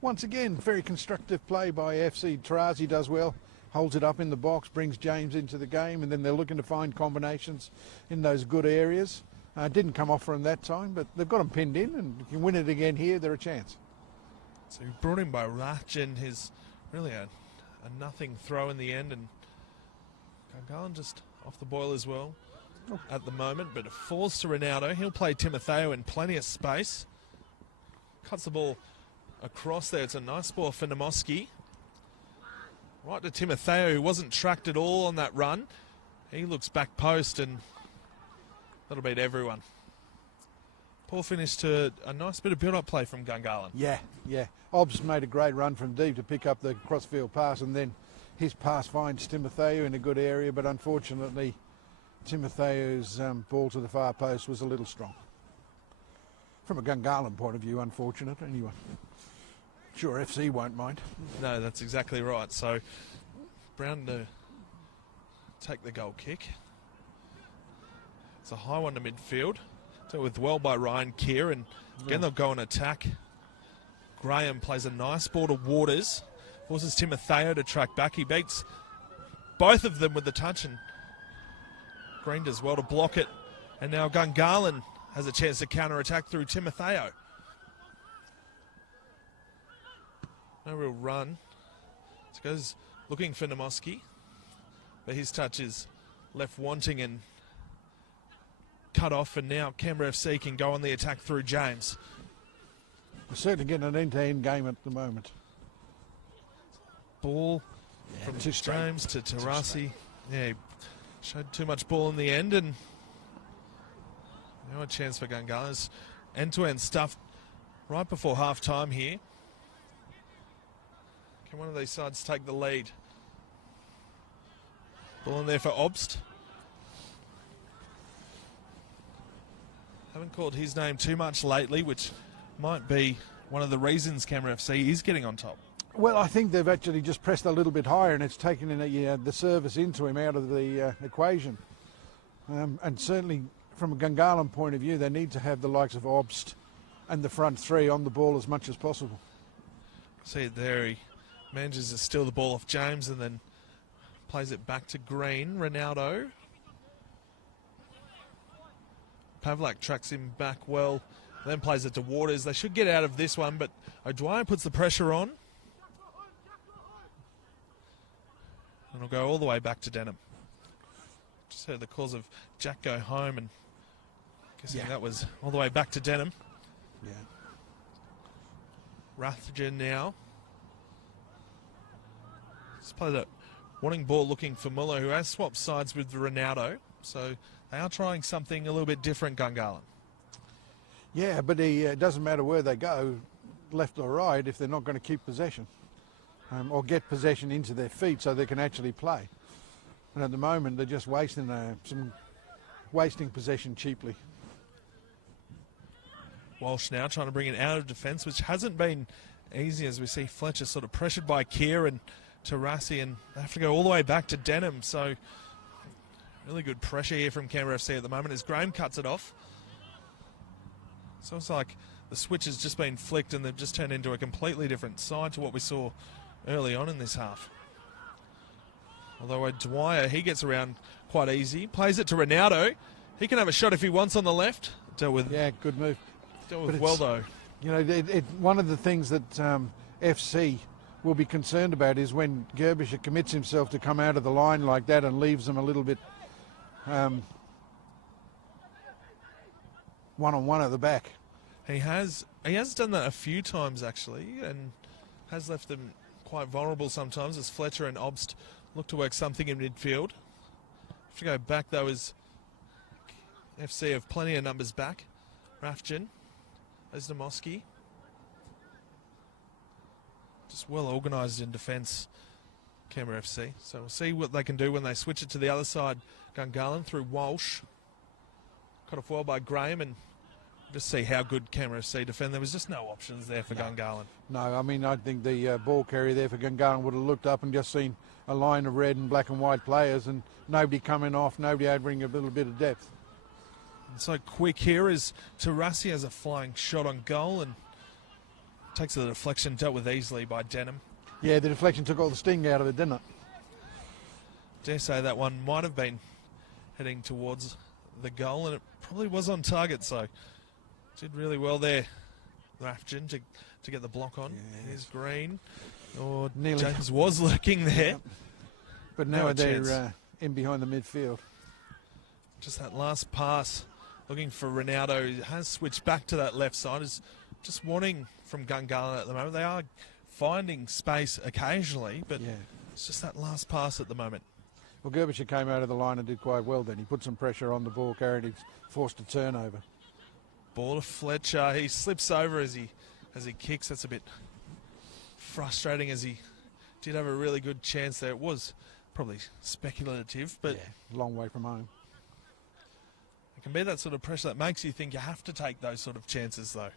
once again, very constructive play by FC. Tarasi does well, holds it up in the box, brings James into the game, and then they're looking to find combinations in those good areas. Didn't come off for him that time, but they've got him pinned in, and if you win it again here, they're a chance. So brought in by Ratch, and his really a nothing throw in the end, and Gungahlin just off the boil as well at the moment, but it falls to Ronaldo. He'll play Timotheo in plenty of space. Cuts the ball across there. It's a nice ball for Namoski. Right to Timotheo, who wasn't tracked at all on that run. He looks back post, and that'll beat everyone. Poor finish to a nice bit of build-up play from Gungahlin. Yeah. Obbs made a great run from deep to pick up the crossfield pass, and then his pass finds Timotheo in a good area, but unfortunately Timotheo's ball to the far post was a little strong. From a Gungahlin point of view, unfortunate anyway. Sure, FC won't mind. No, that's exactly right. So Brown to take the goal kick. It's a high one to midfield. So with well by Ryan Keir, and again they'll go on attack. Graham plays a nice ball to Waters. Forces Timotheo to track back. He beats both of them with the touch, and Green does well to block it. And now Gungahlin has a chance to counter-attack through Timotheo. No real run. So goes looking for Namoski, but his touch is left wanting and cut off, and now Canberra FC can go on the attack through James. We're certainly getting an end-to-end game at the moment. Ball from James to Tarasi. Yeah, he showed too much ball in the end, and no chance for Gungahlin. End-to-end stuff right before half-time here. Can one of these sides take the lead? Ball in there for Obst. Haven't called his name too much lately, which might be one of the reasons Canberra FC is getting on top. Well, I think they've actually just pressed a little bit higher, and it's taken the service into him out of the equation. And certainly from a Gungahlin point of view, they need to have the likes of Obst and the front three on the ball as much as possible. See it there, he manages to steal the ball off James and then plays it back to Green. Ronaldo. Pavlak tracks him back well, then plays it to Waters. They should get out of this one, but O'Dwyer puts the pressure on. And it'll go all the way back to Denham. Just heard the calls of Jack go home, and guessing that was all the way back to Denham. Yeah. Rathjen now. Just play the warning ball looking for Muller, who has swapped sides with Ronaldo. So they are trying something a little bit different, Gungahlin. Yeah, but it doesn't matter where they go, left or right, if they're not going to keep possession or get possession into their feet so they can actually play. And at the moment, they're just wasting possession cheaply. Walsh now trying to bring it out of defence, which hasn't been easy, as we see Fletcher sort of pressured by Keir and Tarasi, and they have to go all the way back to Denham. So Really good pressure here from Canberra FC at the moment as Graham cuts it off. So it's like the switch has just been flicked and they've just turned into a completely different side to what we saw early on in this half. Although Dwyer, he gets around quite easy. Plays it to Ronaldo. He can have a shot if he wants on the left. Dealt with. Yeah, good move. Dealt with well, though. You know, one of the things that FC will be concerned about is when Gerbischer commits himself to come out of the line like that and leaves them a little bit one-on-one at the back. He has done that a few times, actually, and has left them quite vulnerable sometimes as Fletcher and Obst look to work something in midfield. If you go back, though, as FC have plenty of numbers back. Rafjan, Osnamoski. Just well organised in defence, Canberra FC. So we'll see what they can do when they switch it to the other side. Gungahlin through Walsh. Cut off well by Graham, and just see how good Canberra FC defend. There was just no options there for Gungahlin. No, I mean, I think the ball carrier there for Gungahlin would have looked up and just seen a line of red and black and white players and nobody coming off, nobody adding a little bit of depth. And so quick here is Tarasi has a flying shot on goal and takes the deflection, dealt with easily by Denham. Yeah, the deflection took all the sting out of it, didn't it? Dare say that one might have been heading towards the goal, and it probably was on target, so did really well there, Rafjan, to get the block on. Yes. Here's Green. Or nearly. James was lurking there. Yep. But now they're in behind the midfield. Just that last pass, looking for Ronaldo. He has switched back to that left side. Is just wanting from Gungahlin at the moment. They are finding space occasionally, but it's just that last pass at the moment. Well, Gerbischer came out of the line and did quite well then. He put some pressure on the ball carrier and he's forced a turnover. Ball to Fletcher. He slips over as he kicks. That's a bit frustrating as he did have a really good chance there. It was probably speculative, but long way from home. It can be that sort of pressure that makes you think you have to take those sort of chances, though.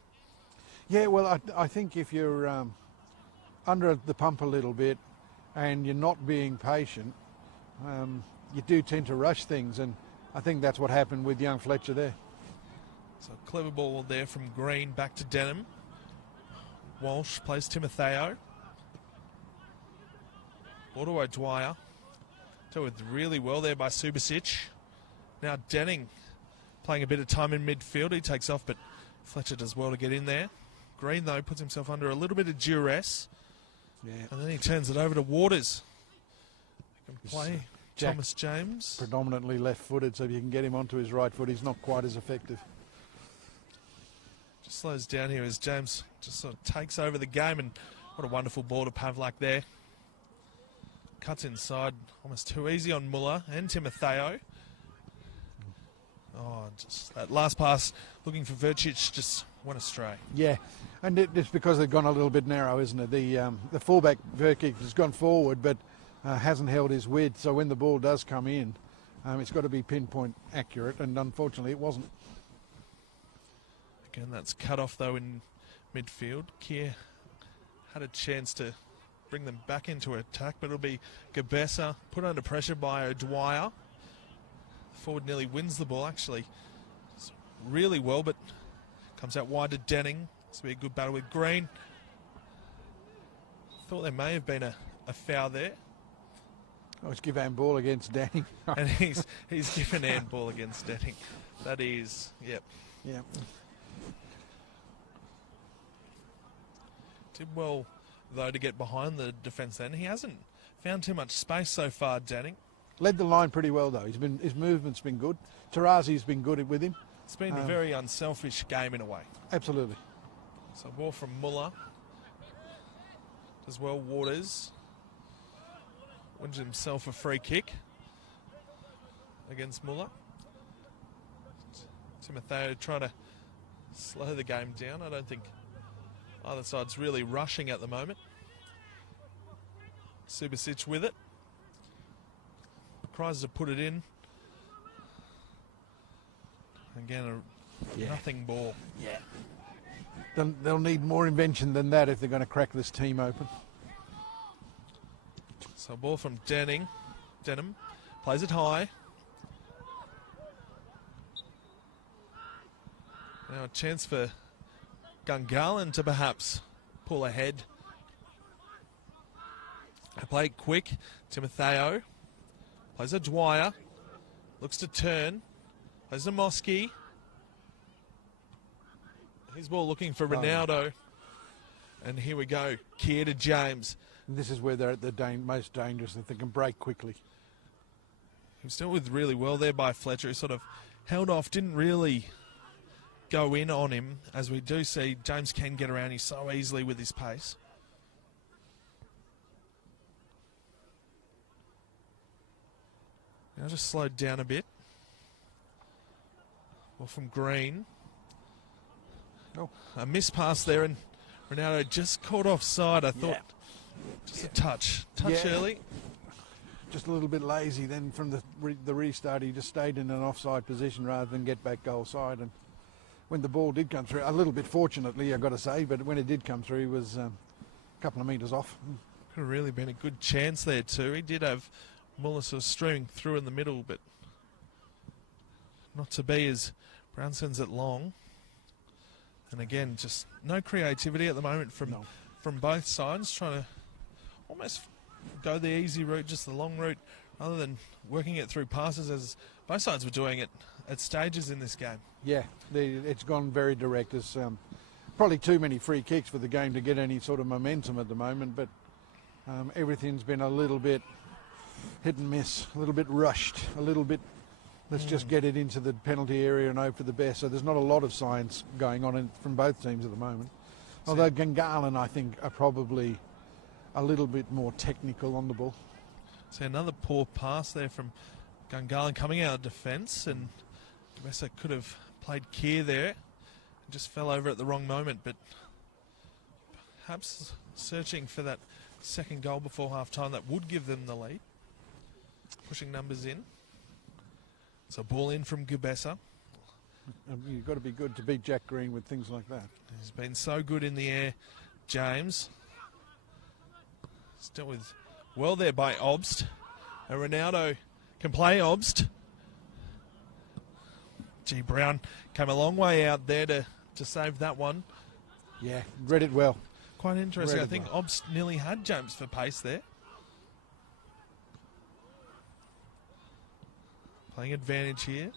Yeah, well, I think if you're under the pump a little bit and you're not being patient, you do tend to rush things, and I think that's what happened with young Fletcher there. So clever ball there from Green back to Denham. Walsh plays Timotheo. Ball to Dwyer. Dealt with really well there by Subasic. Now Denning playing a bit of time in midfield. He takes off, but Fletcher does well to get in there. Green, though, puts himself under a little bit of duress. Yeah. And then he turns it over to Waters. He can play Thomas James. Predominantly left-footed, so if you can get him onto his right foot, he's not quite as effective. Just slows down here as James just sort of takes over the game, and what a wonderful ball to Pavlak there. Cuts inside, almost too easy on Muller and Timotheo. Oh, just that last pass looking for Vercic just went astray. Yeah, and it's because they've gone a little bit narrow, isn't it? The fullback Vercic has gone forward, but hasn't held his width, so when the ball does come in, it's got to be pinpoint accurate, and unfortunately it wasn't. Again, that's cut off though in midfield. Kier had a chance to bring them back into attack, but it'll be Gabessa put under pressure by O'Dwyer. Forward nearly wins the ball, actually. It's really well, but comes out wide to Denning. This will be a good battle with Green. Thought there may have been a foul there. Oh, it's give handball against Denning. And he's given handball against Denning. That is, yep. Yeah. Did well, though, to get behind the defence then. He hasn't found too much space so far, Denning. Led the line pretty well, though. His movement's been good. Tarazi's been good with him. It's been a very unselfish game in a way. Absolutely. So ball from Muller. As well, Waters wins himself a free kick against Muller. Timotheo trying to slow the game down. I don't think either side's really rushing at the moment. Subasic with it. Tries to put it in. Again, nothing ball. Yeah. They'll need more invention than that if they're going to crack this team open. So ball from Denham. Plays it high. Now a chance for Gungahlin to perhaps pull ahead. They play it quick. Timotheo plays a Dwyer. Looks to turn. Plays a Mosky. His ball looking for Ronaldo. And here we go. Keir to James. And this is where they're at the most dangerous, that they can break quickly. He was dealt with really well there by Fletcher, who sort of held off, didn't really go in on him. As we do see, James can get around you so easily with his pace. Now just slowed down a bit. Well, from Green. Oh. A missed pass there, and Ronaldo just caught offside. I thought just a touch early. Just a little bit lazy then from the restart. He just stayed in an offside position rather than get back goal side. And when the ball did come through, a little bit fortunately, I've got to say, but when it did come through, he was a couple of metres off. Could have really been a good chance there too. He did have Muller sort of streaming through in the middle, but not to be, as Brown sends it long. And again, just no creativity at the moment from both sides, trying to almost go the easy route, just the long route, rather than working it through passes, as both sides were doing it at stages in this game. Yeah, it's gone very direct. There's probably too many free kicks for the game to get any sort of momentum at the moment, but everything's been a little bit hit and miss, a little bit rushed, a little bit let's just get it into the penalty area and hope for the best. So there's not a lot of science going on from both teams at the moment. Although Gungahlin, I think, are probably a little bit more technical on the ball. So another poor pass there from Gungahlin coming out of defence, and Mesa could have played Keir there and just fell over at the wrong moment, but perhaps searching for that second goal before half-time that would give them the lead. Pushing numbers in. So ball in from Gubessa. You've got to be good to beat Jack Green with things like that. He's been so good in the air, James. Still with well there by Obst. And Ronaldo can play Obst. G. Brown came a long way out there to save that one. Yeah, read it well. Quite interesting. I think Obst nearly had James for pace there. Playing advantage here.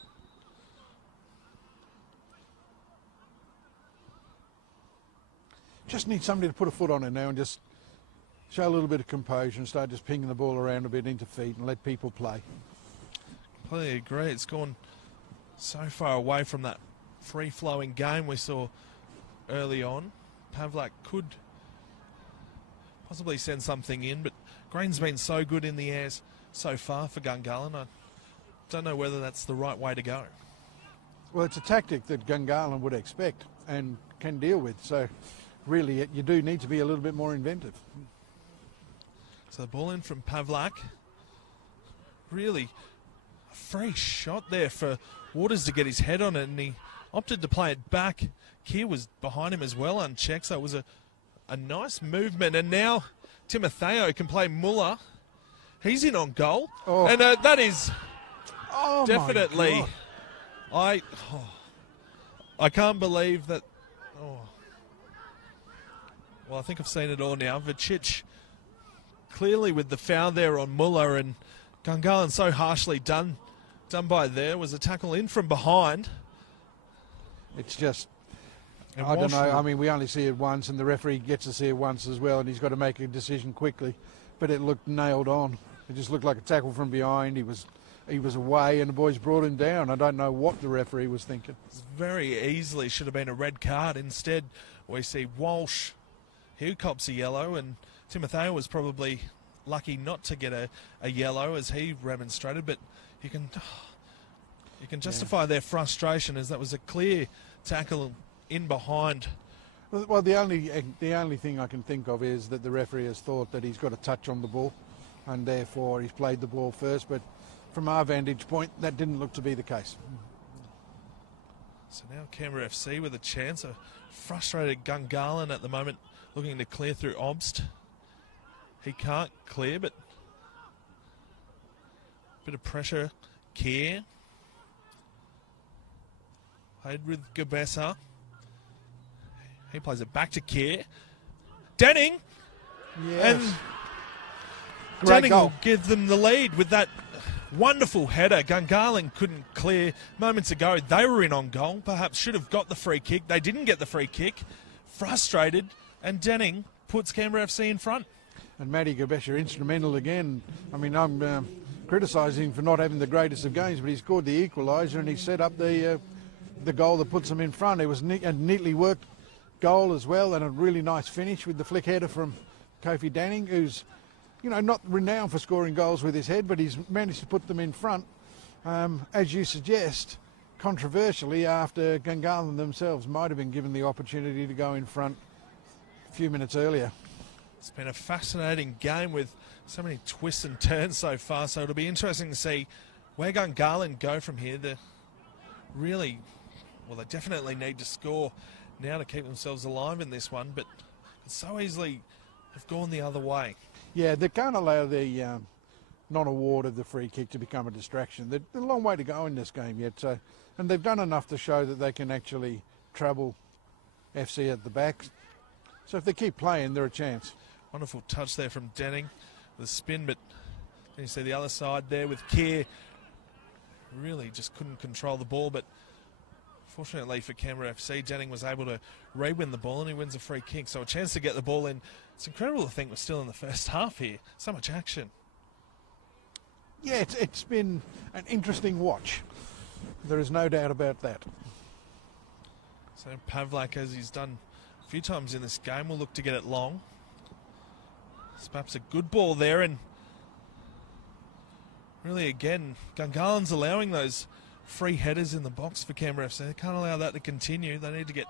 Just need somebody to put a foot on it now and just show a little bit of composure and start just pinging the ball around a bit into feet and let people play. Completely agree. It's gone so far away from that free-flowing game we saw early on. Pavlak could possibly send something in, but Green's been so good in the airs so far for Gungahlin. I don't know whether that's the right way to go. Well, it's a tactic that Gungahlin would expect and can deal with. So really, you do need to be a little bit more inventive. So the ball in from Pavlak. Really a free shot there for Waters to get his head on it, and he opted to play it back. Keir was behind him as well, unchecked, so it was a nice movement. And now Timotheo can play Muller. He's in on goal. Oh. And that is definitely... I can't believe that... Well, I think I've seen it all now. Vicic clearly with the foul there on Muller, and Gungahlin so harshly done by there. Was a tackle in from behind. It's just, And I don't know, Walsh- I mean, we only see it once and the referee gets to see it once as well, and he's got to make a decision quickly. But it looked nailed on. It just looked like a tackle from behind. He was away and the boys brought him down. I don't know what the referee was thinking. Very easily should have been a red card. Instead, we see Walsh, who cops a yellow, and Timotheo was probably lucky not to get a yellow as he remonstrated, but you can justify their frustration, as that was a clear tackle in behind. Well, the only thing I can think of is that the referee has thought that he's got a touch on the ball, and therefore he's played the ball first. But from our vantage point, that didn't look to be the case. So now Canberra FC with a chance. A frustrated Gungahlin at the moment, looking to clear through Obst. He can't clear, but a bit of pressure. Keir. Played with Gabessa. He plays it back to Keir. Denning. Yes. And Great Denning goal. will give them the lead with that wonderful header. Gungahlin couldn't clear moments ago. They were in on goal. Perhaps should have got the free kick. They didn't get the free kick. Frustrated. And Denning puts Canberra FC in front. And Matty Gabessa instrumental again. I mean, I'm criticising him for not having the greatest of games, but he scored the equaliser and he set up the goal that puts them in front. It was a neatly worked goal as well, and a really nice finish with the flick header from Kofi Denning, who's, you know, not renowned for scoring goals with his head, but he's managed to put them in front, as you suggest, controversially, after Gungahlin themselves might have been given the opportunity to go in front a few minutes earlier. It's been a fascinating game with so many twists and turns so far, so it'll be interesting to see where Gungahlin go from here. They definitely need to score now to keep themselves alive in this one, but could so easily have gone the other way. Yeah, they can't allow the non-award of the free kick to become a distraction. There's a long way to go in this game yet, so, and they've done enough to show that they can actually trouble FC at the back. So if they keep playing, they're a chance. Wonderful touch there from Denning with a spin, but then you see the other side there with Keir. Really just couldn't control the ball, but fortunately for Canberra FC, Denning was able to re-win the ball and he wins a free kick. So a chance to get the ball in. It's incredible to think we're still in the first half here. So much action. Yeah, it's been an interesting watch. There is no doubt about that. So Pavlak, as he's done a few times in this game, will look to get it long. It's perhaps a good ball there, and really again, Gungahlin's allowing those free headers in the box for Canberra FC. They can't allow that to continue. They need to get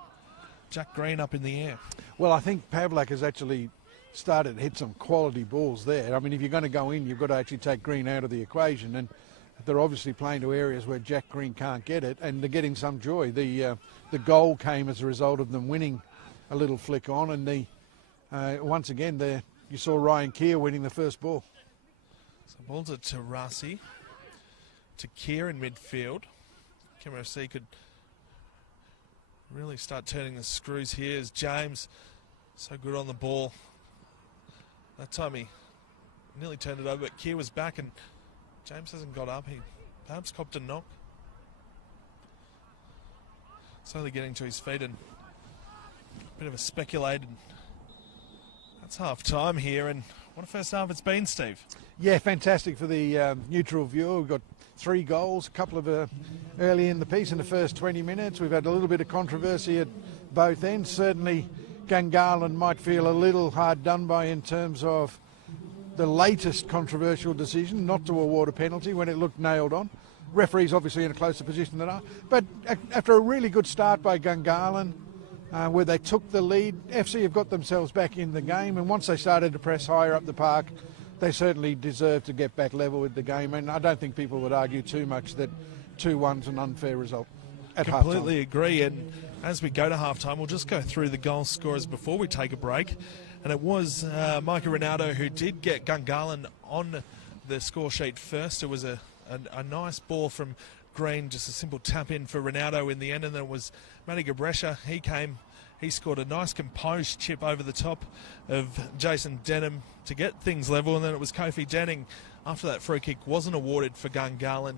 Jack Green up in the air. Well, I think Pavlak has actually started to hit some quality balls there. I mean, if you're going to go in, you've got to actually take Green out of the equation, and they're obviously playing to areas where Jack Green can't get it, and they're getting some joy. The goal came as a result of them winning a little flick on, and once again, you saw Ryan Keir winning the first ball. So ball to Tarasi, to Keir in midfield. Canberra FC could really start turning the screws here as James, so good on the ball. That time he nearly turned it over, but Keir was back and James hasn't got up. He perhaps copped a knock. Slowly getting to his feet and a bit of a speculated. That's half time here, and what a first half it's been, Steve. Yeah, fantastic for the neutral viewer. We've got 3 goals, a couple of early in the piece in the first 20 minutes. We've had a little bit of controversy at both ends. Certainly Gungahlin might feel a little hard done by in terms of the latest controversial decision not to award a penalty when it looked nailed on. Referee's obviously in a closer position than I. But after a really good start by Gungahlin, where they took the lead, FC have got themselves back in the game, and once they started to press higher up the park, they certainly deserve to get back level with the game, and I don't think people would argue too much that 2-1's an unfair result at half-time. Completely agree, and as we go to half-time, we'll just go through the goal scorers before we take a break. And it was Micah Ronaldo who did get Gungahlin on the score sheet first. It was a nice ball from Green, just a simple tap in for Ronaldo in the end, and then it was Matty Gabresha. He scored a nice composed chip over the top of Jason Denham to get things level, and then it was Kofi Denning. After that free kick wasn't awarded for Gungahlin,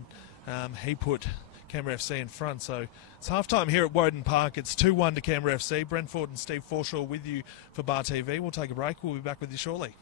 he put Canberra FC in front. So it's half-time here at Woden Park. It's 2-1 to Canberra FC. Brent Ford and Steve Forshaw with you for Bar TV. We'll take a break. We'll be back with you shortly.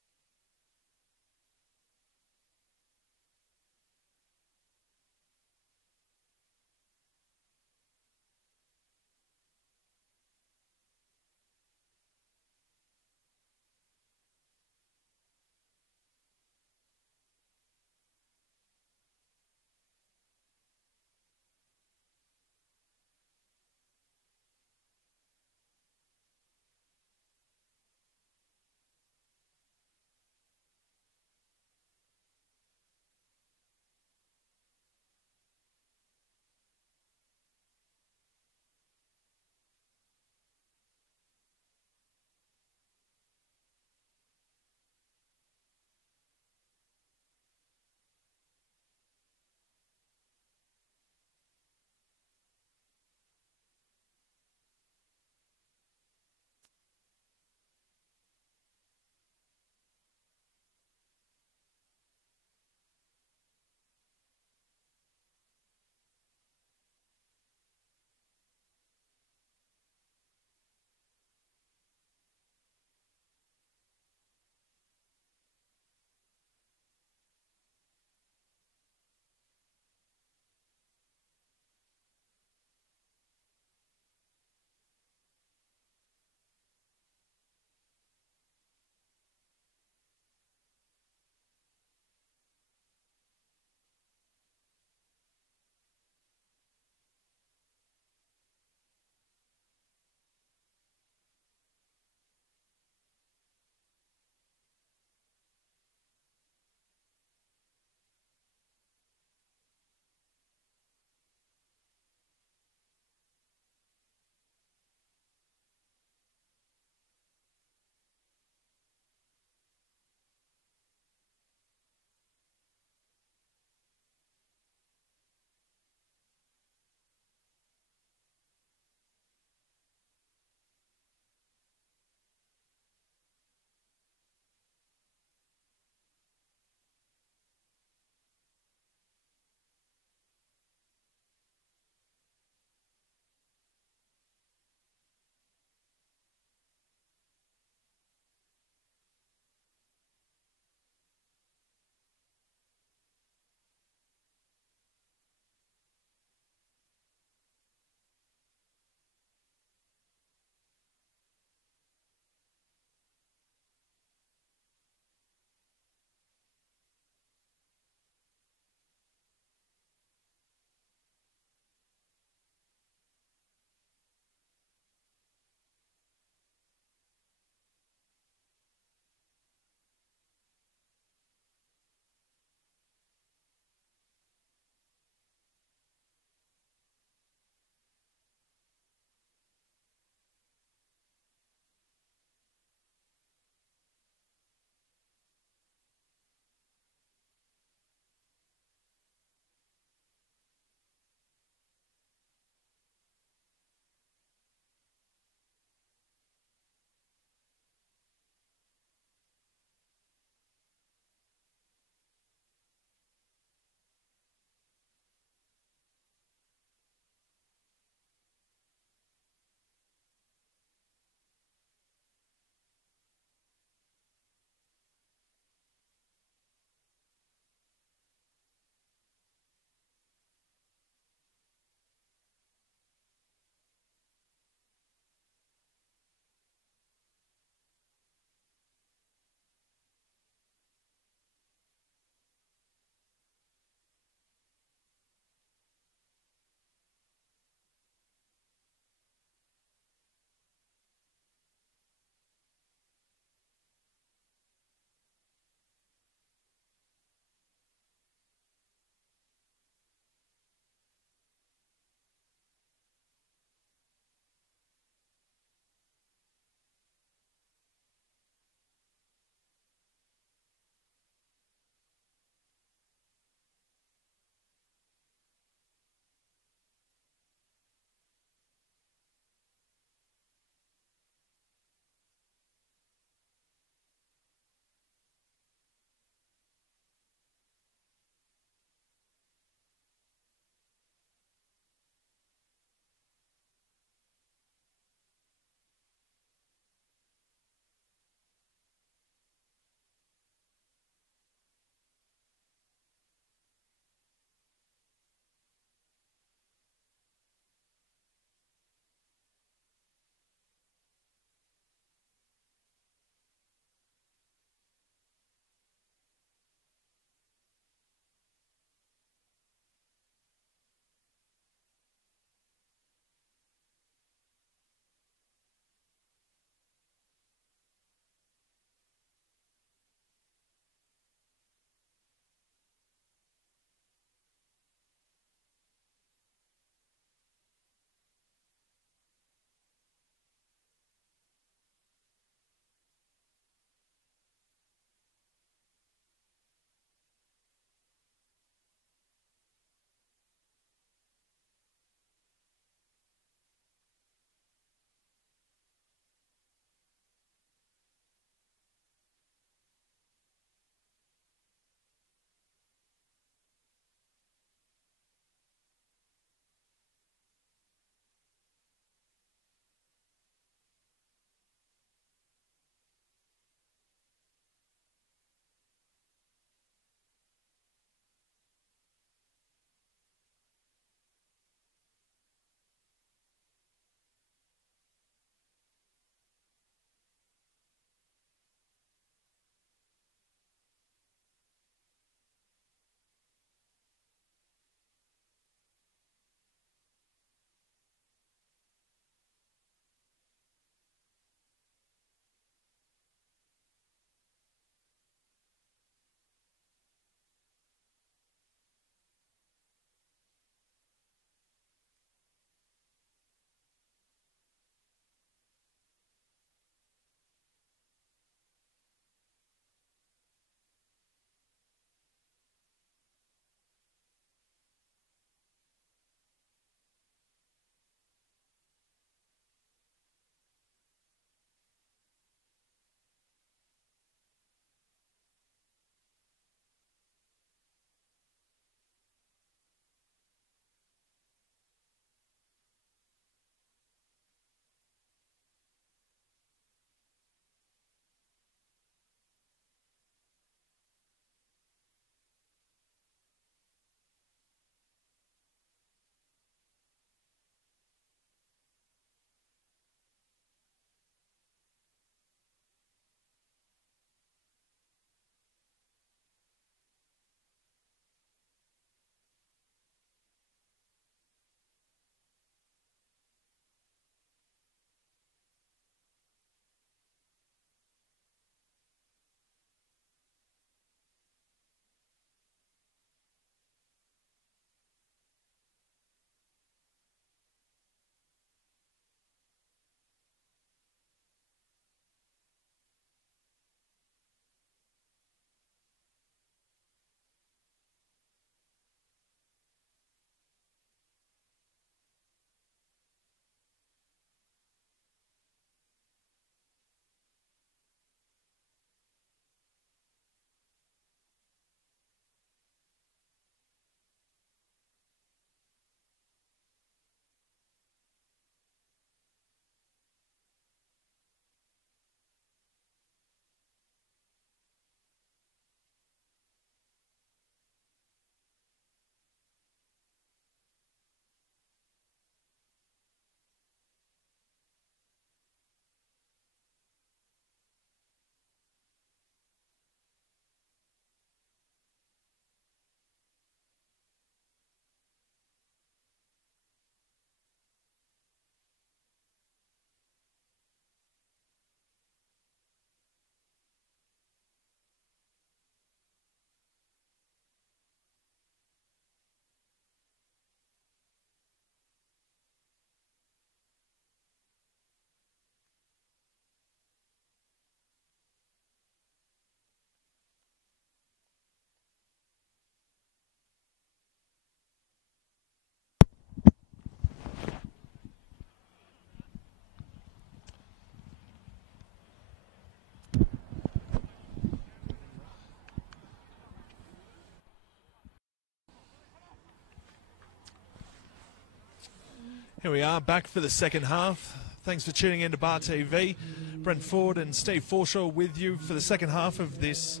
Here we are back for the second half. Thanks for tuning in to Bar TV. Brent Ford and Steve Forshaw with you for the second half of this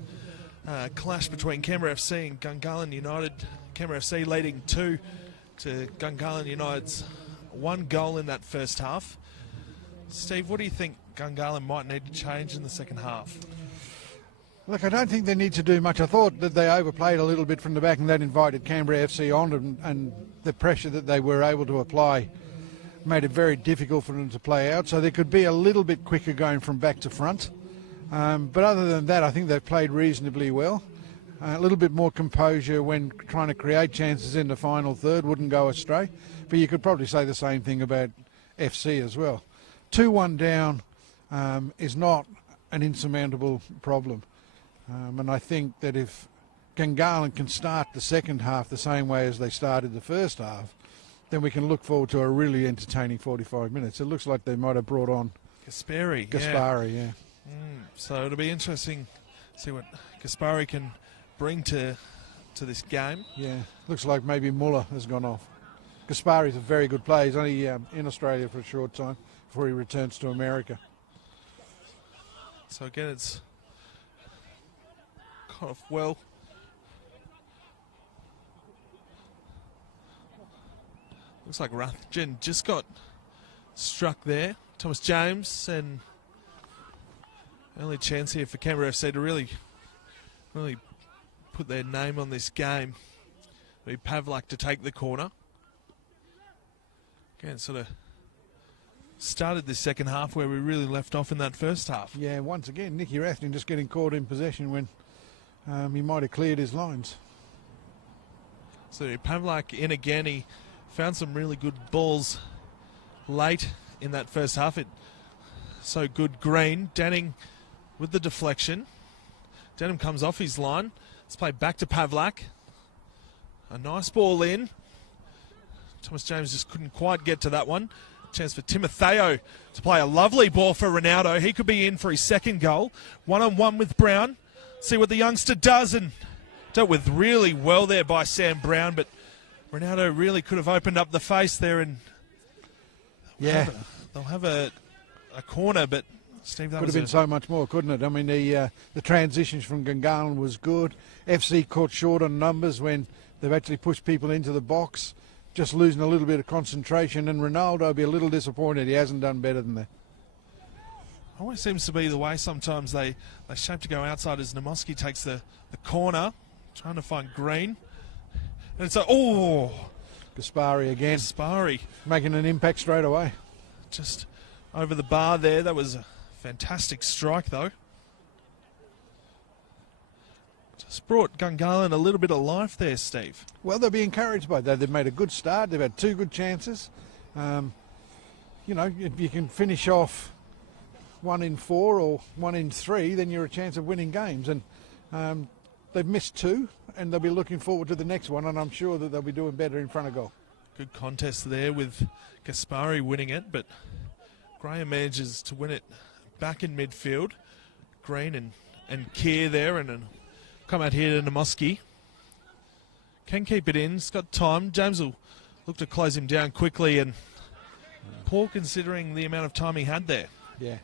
clash between Canberra FC and Gungahlin United. Canberra FC leading 2 to Gungahlin United's 1 goal in that first half. Steve, what do you think Gungahlin might need to change in the second half? Look, I don't think they need to do much. I thought that they overplayed a little bit from the back, and that invited Canberra FC on, and the pressure that they were able to apply made it very difficult for them to play out. So they could be a little bit quicker going from back to front. But other than that, I think they've played reasonably well. A little bit more composure when trying to create chances in the final third wouldn't go astray. But you could probably say the same thing about FC as well. 2-1 down is not an insurmountable problem. And I think that if Gungahlin can start the second half the same way as they started the first half, then we can look forward to a really entertaining 45 minutes. It looks like they might have brought on Gaspari. Yeah. So it'll be interesting to see what Gaspari can bring to this game. Yeah, looks like maybe Muller has gone off. Gaspari's a very good player. He's only in Australia for a short time before he returns to America. So again, it's kind of well. Looks like Rathjen just got struck there. Thomas James, and only chance here for Canberra FC to really put their name on this game. It'll be Pavlak to take the corner. Again, sort of started this second half where we really left off in that first half. Yeah, once again, Nicky Rathjen just getting caught in possession when he might have cleared his lines. So Pavlak in again. He found some really good balls late in that first half. So good Green. Denning with the deflection. Denham comes off his line. Let's play back to Pavlak. A nice ball in. Thomas James just couldn't quite get to that one. Chance for Timotheo to play a lovely ball for Ronaldo. He could be in for his second goal. 1-on-1 with Brown. See what the youngster does, and dealt with really well there by Sam Brown, but Ronaldo really could have opened up the face there, and they'll have a corner, but Steve, that could have been so much more, couldn't it? I mean, the transitions from Gungahlin was good. FC caught short on numbers when they've actually pushed people into the box, just losing a little bit of concentration, and Ronaldo will be a little disappointed. He hasn't done better than that. Always seems to be the way sometimes they shape to go outside as Namoski takes the corner, trying to find Green. And it's Gaspari again. Gaspari. Making an impact straight away. Just over the bar there. That was a fantastic strike, though. Just brought Gungahlin a little bit of life there, Steve. Well, they'll be encouraged by that. They've made a good start. They've had 2 good chances. If you can finish off 1 in 4 or 1 in 3, then you're a chance of winning games. And they've missed 2, and they'll be looking forward to the next one, and I'm sure that they'll be doing better in front of goal. Good contest there with Gaspari winning it, but Graham manages to win it back in midfield. Green and Keir there, and come out here to Namoski. Can keep it in. He's got time. James will look to close him down quickly, and poor considering the amount of time he had there. Yeah.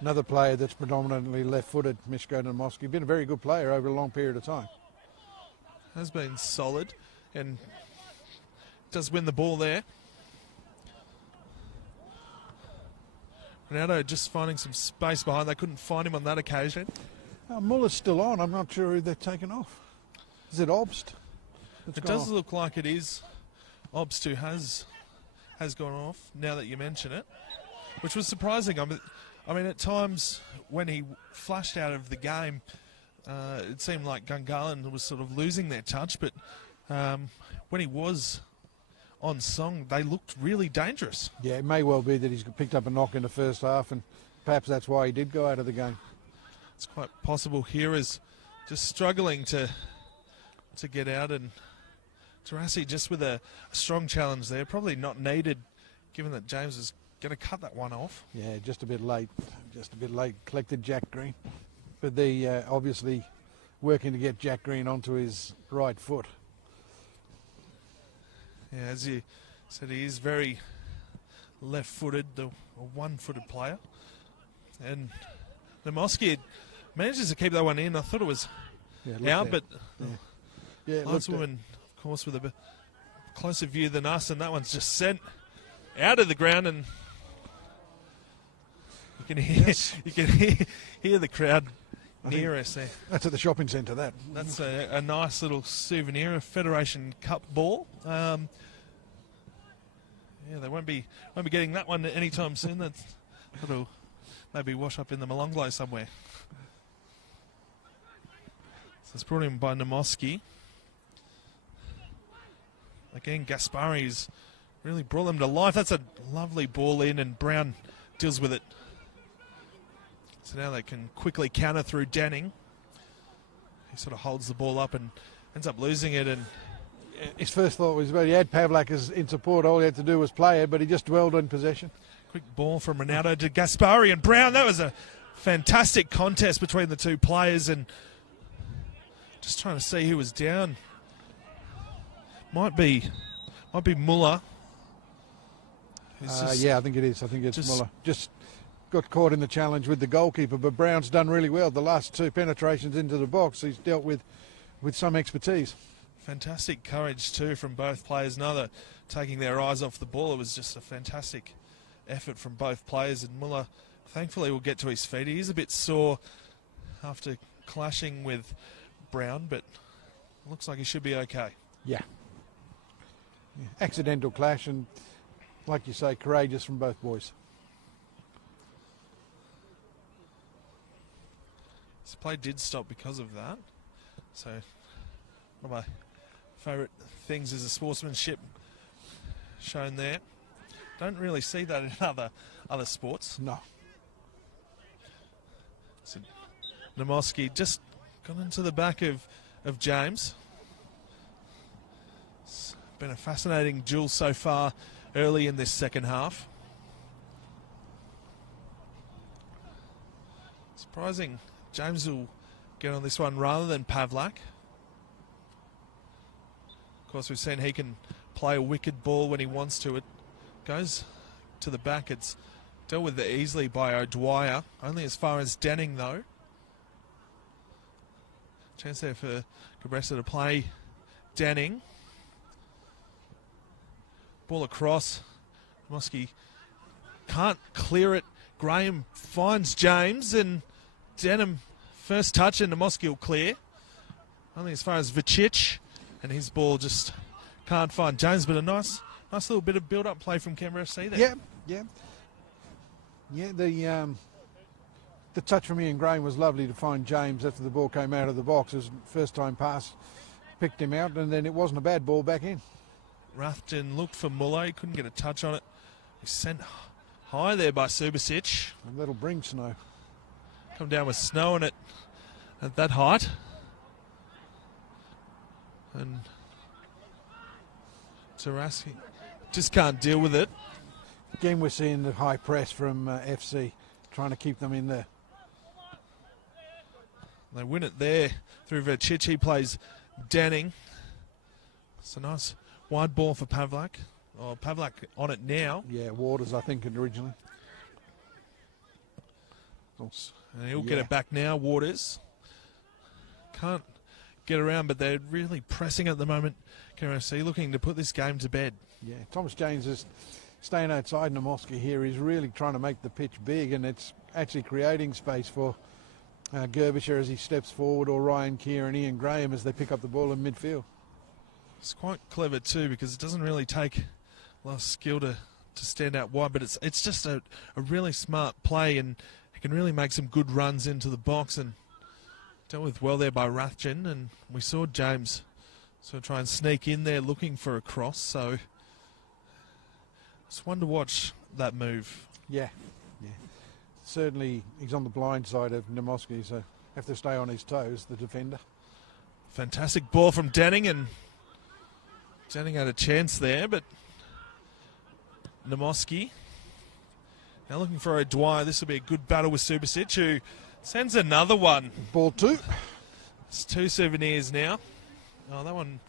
Another player that's predominantly left-footed, Mishko Namoski. Been a very good player over a long period of time. Has been solid and does win the ball there. Ronaldo just finding some space behind. They couldn't find him on that occasion. Muller's still on. I'm not sure who they've taken off. Is it Obst? It does look like it is Obst who has gone off, now that you mention it, which was surprising. I mean, at times when he flashed out of the game, it seemed like Gungahlin was sort of losing their touch, but when he was on song, they looked really dangerous. Yeah, it may well be that he's picked up a knock in the first half, and perhaps that's why he did go out of the game. It's quite possible. Here is just struggling to get out, and Tarasi just with a strong challenge there. Probably not needed, given that James is going to cut that one off. Yeah, just a bit late. Collected Jack Green. But they obviously working to get Jack Green onto his right foot. Yeah, as you said, he is very left-footed, a one-footed player. And Namoski manages to keep that one in. I thought it was out, but lineswoman, of course, with a bit closer view than us, and that one's just sent out of the ground, and you can hear the crowd near us there. That's at the shopping centre. That's a nice little souvenir, a Federation Cup ball. They won't be getting that one anytime soon. That'll maybe wash up in the Molonglo somewhere. So it's brought in by Namoski. Again, Gaspari's really brought them to life. That's a lovely ball in, and Brown deals with it. So now they can quickly counter through Danning. He sort of holds the ball up and ends up losing it. And his first thought was, well, he had Pavlak in support. All he had to do was play it, but he just dwelled on possession. Quick ball from Ronaldo to Gaspari and Brown. That was a fantastic contest between the two players, and just trying to see who was down. Might be Muller. Yeah, I think it is. I think it's Muller. Just got caught in the challenge with the goalkeeper, but Brown's done really well. The last two penetrations into the box, he's dealt with some expertise. Fantastic courage too from both players. Neither taking their eyes off the ball. It was just a fantastic effort from both players, and Muller thankfully will get to his feet. He is a bit sore after clashing with Brown, but looks like he should be okay. Yeah. Accidental clash, and like you say, courageous from both boys. This play did stop because of that. So one of my favourite things is the sportsmanship shown there. Don't really see that in other sports. No. So Namoski just got into the back of James. It's been a fascinating duel so far early in this second half. Surprising James will get on this one rather than Pavlak. Of course, we've seen he can play a wicked ball when he wants to. It goes to the back. It's dealt with easily by O'Dwyer. Only as far as Danning, though. Chance there for Cabressa to play Danning. Ball across. Namoski can't clear it. Graham finds James, and Denham first touch, and Namoski will clear. Only as far as Vicic, and his ball just can't find James, but a nice little bit of build-up play from Canberra FC there. Yeah. The touch from Ian Graham was lovely to find James after the ball came out of the box. It was first time pass, picked him out, and then it wasn't a bad ball back in. Rathjen looked for Muller, he couldn't get a touch on it. He sent high there by Subasic. And that'll bring snow. Come down with snow on it at that height. And Zaraski just can't deal with it. Again, we're seeing the high press from FC, trying to keep them in there. They win it there through Vicic. He plays Danning. It's a nice wide ball for Pavlak. Oh, Pavlak on it now. Yeah, Waters, I think, originally. And he'll get it back now, Waters. Can't get around, but they're really pressing at the moment. KFC looking to put this game to bed. Yeah, Thomas James is staying outside Namoski here. He's really trying to make the pitch big, and it's actually creating space for Gerbisher as he steps forward, or Ryan Keir and Ian Graham as they pick up the ball in midfield. It's quite clever too, because it doesn't really take a lot of skill to stand out wide, but it's just a really smart play, and he can really make some good runs into the box, and dealt with well there by Rathjen, and we saw James sort of try and sneak in there looking for a cross, so it's one to watch that move. Yeah. Certainly he's on the blind side of Namoski, so have to stay on his toes, the defender. Fantastic ball from Danning, and Danning had a chance there, but Namoski now looking for O'Dwyer. This will be a good battle with Subasic, who sends another one. Ball two. It's two souvenirs now. Oh, that one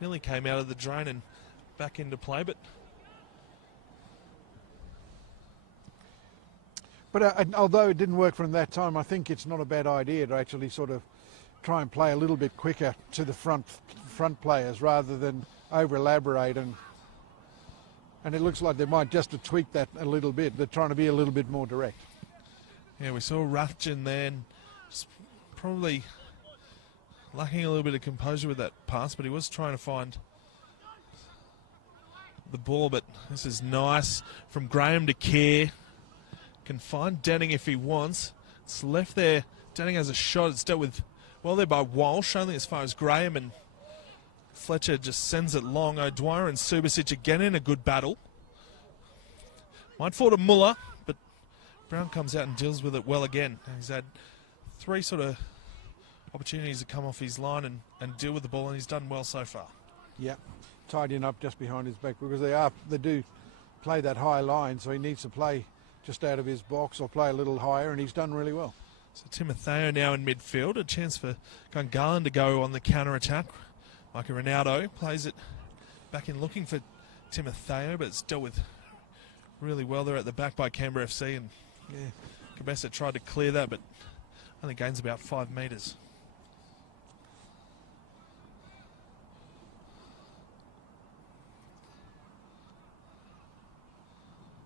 nearly came out of the drain and back into play, but although it didn't work for him that time, I think it's not a bad idea to actually sort of try and play a little bit quicker to the front players rather than over elaborate, and it looks like they might just have tweaked that a little bit. They're trying to be a little bit more direct. yeah, we saw Rathjen then just probably lacking a little bit of composure with that pass, but he was trying to find the ball. But this is nice from Graham to Kerr. Can find Denning if he wants. It's left there. Denning has a shot. It's dealt with well there by Walsh, only as far as Graham, and Fletcher just sends it long. O'Dwyer and Subasic again in a good battle. Might fall to Muller, but Brown comes out and deals with it well again. He's had 3 sort of opportunities to come off his line and deal with the ball, and he's done well so far. Yeah, tidying up just behind his back, because they do play that high line, so he needs to play just out of his box or play a little higher, and he's done really well. So Timotheo now in midfield, a chance for Gungahlin to go on the counter-attack. Micah Ronaldo plays it back in looking for Timotheo, but it's dealt with really well there at the back by Canberra FC, and Cabessa tried to clear that, but only gains about 5 metres.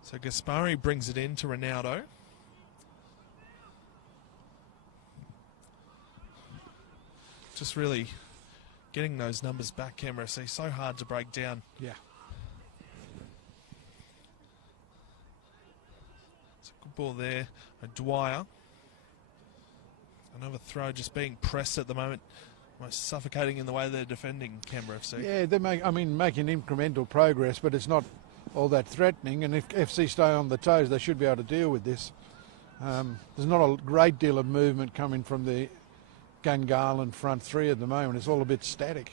So Gaspari brings it in to Ronaldo. Just really getting those numbers back, Canberra FC. So hard to break down. Yeah. It's a good ball there. Dwyer. Another throw just being pressed at the moment. Almost suffocating in the way they're defending Canberra FC. Yeah, they're making incremental progress, but it's not all that threatening. And if FC stay on the toes, they should be able to deal with this. There's not a great deal of movement coming from the Gungahlin front 3 at the moment. It's all a bit static.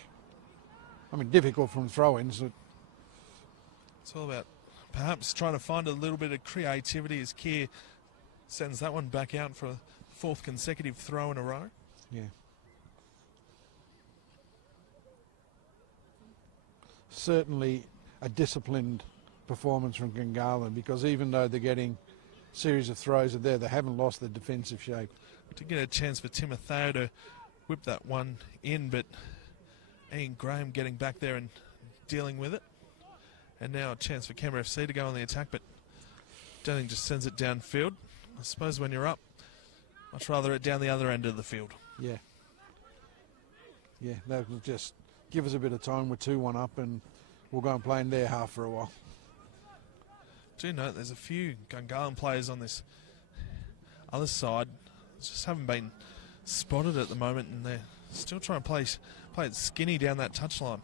I mean, difficult from throw-ins. It's all about perhaps trying to find a little bit of creativity as Kerr sends that one back out for a 4th consecutive throw in a row. Yeah. Certainly a disciplined performance from Gungahlin, because even though they're getting a series of throws there, they haven't lost their defensive shape. To get a chance for Timotheo to whip that one in, but Ian Graham getting back there and dealing with it. And now a chance for Canberra FC to go on the attack, but Denning just sends it downfield. I suppose when you're up, much rather it down the other end of the field. Yeah. Yeah, that will just give us a bit of time. We're 2-1 up, and we'll go and play in their half for a while. Do note there's a few Gungahlin players on this other side. Just haven't been spotted at the moment, and they're still trying to play it skinny down that touchline.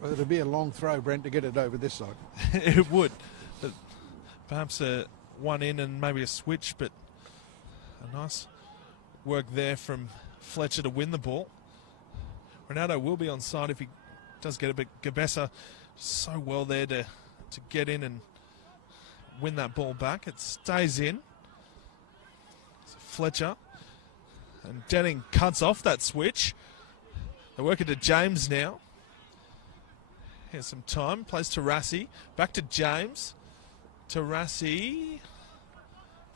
Well, it'll be a long throw, Brent, to get it over this side. It would. But perhaps a one in and maybe a switch, but a nice work there from Fletcher to win the ball. Ronaldo will be on side if he does get it, but Cabessa so well there to get in and win that ball back. It stays in. Fletcher and Denning cuts off that switch. They work it to James now. Here's some time. Plays to Rassi. Back to James. To Rassi.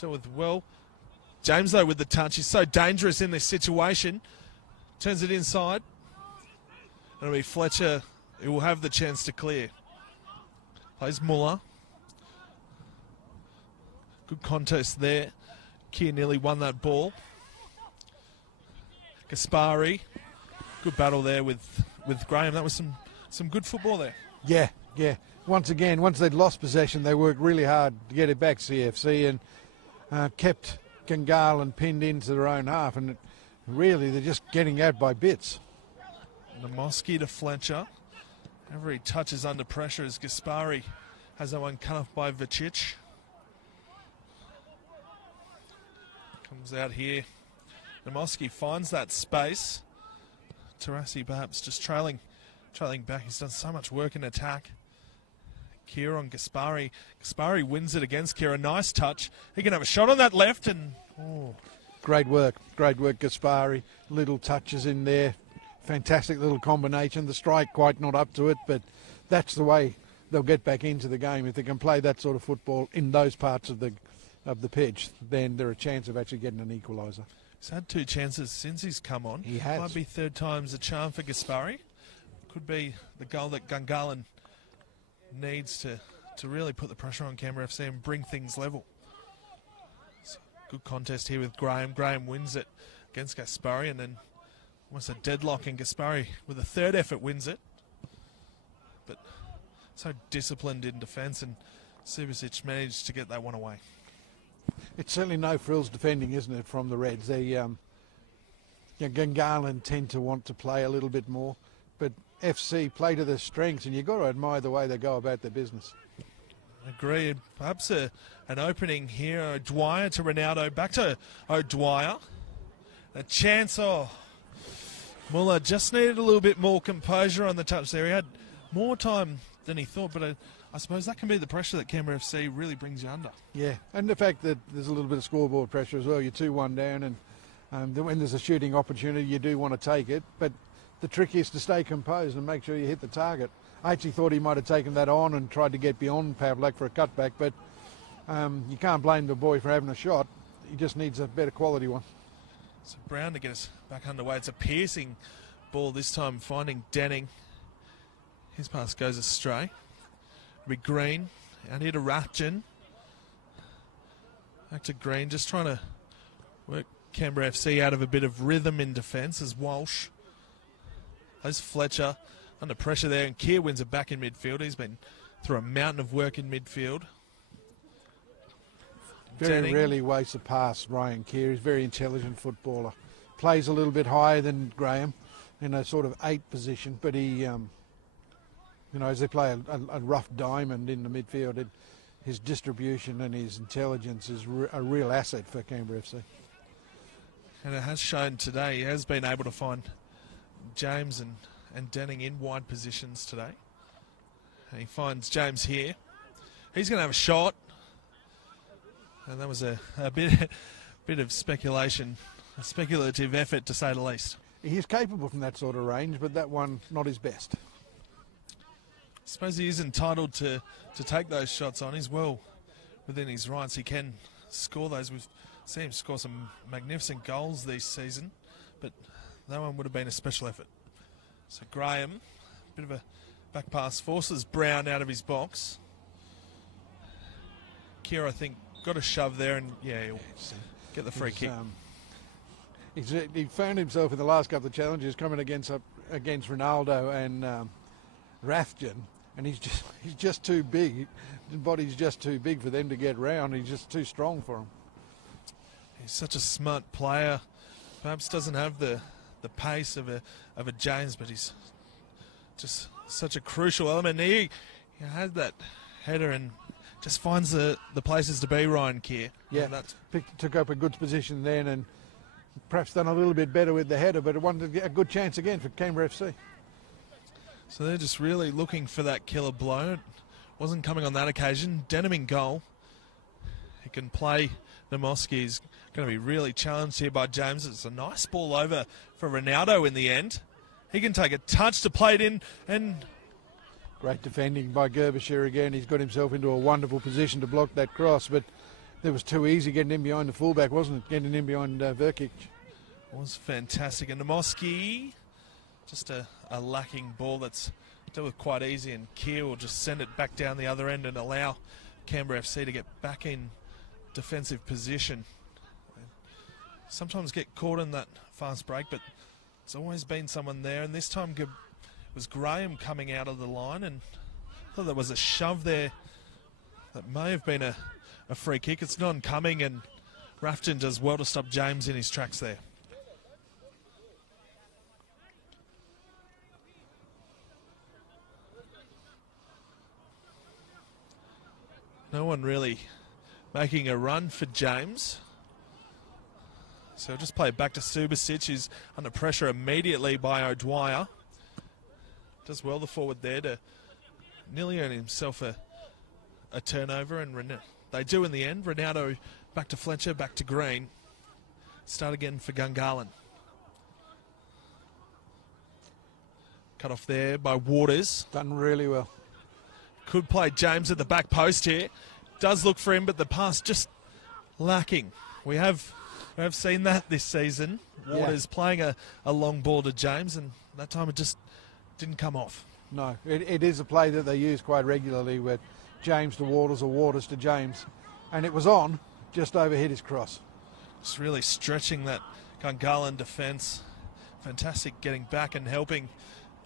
Dealt with well. James, though, with the touch. He's so dangerous in this situation. Turns it inside. It'll be Fletcher who will have the chance to clear. Plays Muller. Good contest there. Keir nearly won that ball. Gaspari. Good battle there with Graham. That was some good football there. Yeah, yeah. Once again, once they'd lost possession, they worked really hard to get it back, CFC, and kept Gungahlin pinned into their own half. And really, they're just getting out by bits. Namoski to Fletcher. Every touch is under pressure as Gaspari has that one cut off by Vicic. Comes out here. Namoski finds that space. Tarasi perhaps just trailing back. He's done so much work in attack. Keir on Gaspari. Gaspari wins it against Keir. A nice touch. He can have a shot on that left and... Oh. Great work, Gaspari. Little touches in there. fantastic little combination. The strike quite not up to it, but that's the way they'll get back into the game. If they can play that sort of football in those parts of the pitch, then they're a chance of actually getting an equaliser. He's had 2 chances since he's come on. He has. Might be third time's a charm for Gaspari. Could be the goal that Gungahlin needs to really put the pressure on Canberra FC and bring things level. So, good contest here with Graham. Graham wins it against Gaspari, and then almost a deadlock, and Gaspari with a third effort wins it. But so disciplined in defence, and Subasic managed to get that one away. It's certainly no frills defending, isn't it, from the Reds? Gungahlin tend to want to play a little bit more, but FC play to their strengths, and you've got to admire the way they go about their business. Agreed. Perhaps an opening here. O'Dwyer to Ronaldo. Back to O'Dwyer. A chance. Oh, Muller just needed a little bit more composure on the touch there. He had more time than he thought, but I suppose that can be the pressure that Canberra FC really brings you under. Yeah, and the fact that there's a little bit of scoreboard pressure as well. You're 2-1 down, and when there's a shooting opportunity, you do want to take it. But the trick is to stay composed and make sure you hit the target. I actually thought he might have taken that on and tried to get beyond Pavlak for a cutback, but you can't blame the boy for having a shot. He just needs a better quality one. So Brown to get us back underway. It's a piercing ball this time, finding Denning. His pass goes astray. It'll be Green. Out here to Ratchin. Back to Green, just trying to work Canberra FC out of a bit of rhythm in defence as Walsh. There's Fletcher under pressure there, and Keir wins it back in midfield. He's been through a mountain of work in midfield. Very Denning. rarely wastes a pass, Ryan Keir. He's a very intelligent footballer. Plays a little bit higher than Graham in a sort of 8 position, but he, as they play a rough diamond in the midfield, his distribution and his intelligence is a real asset for Canberra FC. And it has shown today. He has been able to find James and Denning in wide positions today. And he finds James here. He's going to have a shot. And that was a bit of speculation, a speculative effort to say the least. He is capable from that sort of range, but that one not his best. I suppose he is entitled to take those shots on. He's well within his rights. He can score those. We've seen him score some magnificent goals this season, but that one would have been a special effort. So Graham, bit of a back pass, forces Brown out of his box. Keir, I think, got a shove there, and he'll get the free kick. He found himself in the last couple of challenges coming against Ronaldo and Rathjen, and he's just too big. His body's just too big for them to get round. He's just too strong for him. He's such a smart player. Perhaps doesn't have the pace of a James, but he's just such a crucial element. He had that header and just finds the places to be, Ryan Keir. Yeah, took up a good position then, and perhaps done a little bit better with the header, but it wanted to get a good chance again for Canberra FC. So they're just really looking for that killer blow. It wasn't coming on that occasion. Denham in goal. He can play. Namoski is going to be really challenged here by James. It's a nice ball over for Ronaldo in the end. He can take a touch to play it in, and great defending by Gerbisher again. He's got himself into a wonderful position to block that cross, but it was too easy getting in behind the fullback, wasn't it? Getting in behind Verkic. It was fantastic. And Namoski, just a lacking ball that's dealt with quite easy, and Keir will just send it back down the other end and allow Canberra FC to get back in defensive position. Sometimes get caught in that fast break, but it's always been someone there, and this time it was Graham coming out of the line, and I thought there was a shove there that may have been a free kick. It's non-coming, and Rafton does well to stop James in his tracks there. No one really making a run for James. So I'll just play it back to Subasic, who's under pressure immediately by O'Dwyer. Does well, the forward there, to nearly earn himself a turnover, and they do in the end. Ronaldo back to Fletcher, back to Green. Start again for Gungahlin. Cut off there by Waters. Done really well. Could play James at the back post here. Does look for him, but the pass just lacking. We have seen that this season. Waters playing a long ball to James, and that time it just didn't come off. No, it is a play that they use quite regularly with James to Waters or Waters to James. And it was on, just overhit his cross. Just really stretching that Gungahlin defence. Fantastic getting back and helping.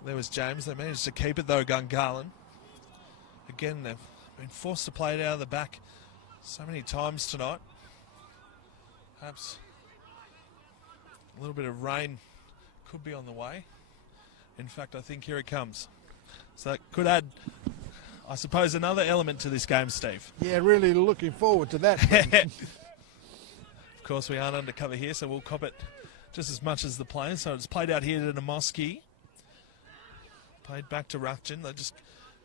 There was James. They managed to keep it though, Gungahlin. Again, they've been forced to play it out of the back so many times tonight. Perhaps a little bit of rain could be on the way. In fact, I think here it comes. So that could add, I suppose, another element to this game, Steve. Yeah, really looking forward to that. Of course, we aren't undercover here, so we'll cop it just as much as the players. So it's played out here to Namoski. Played back to Rathjen. They just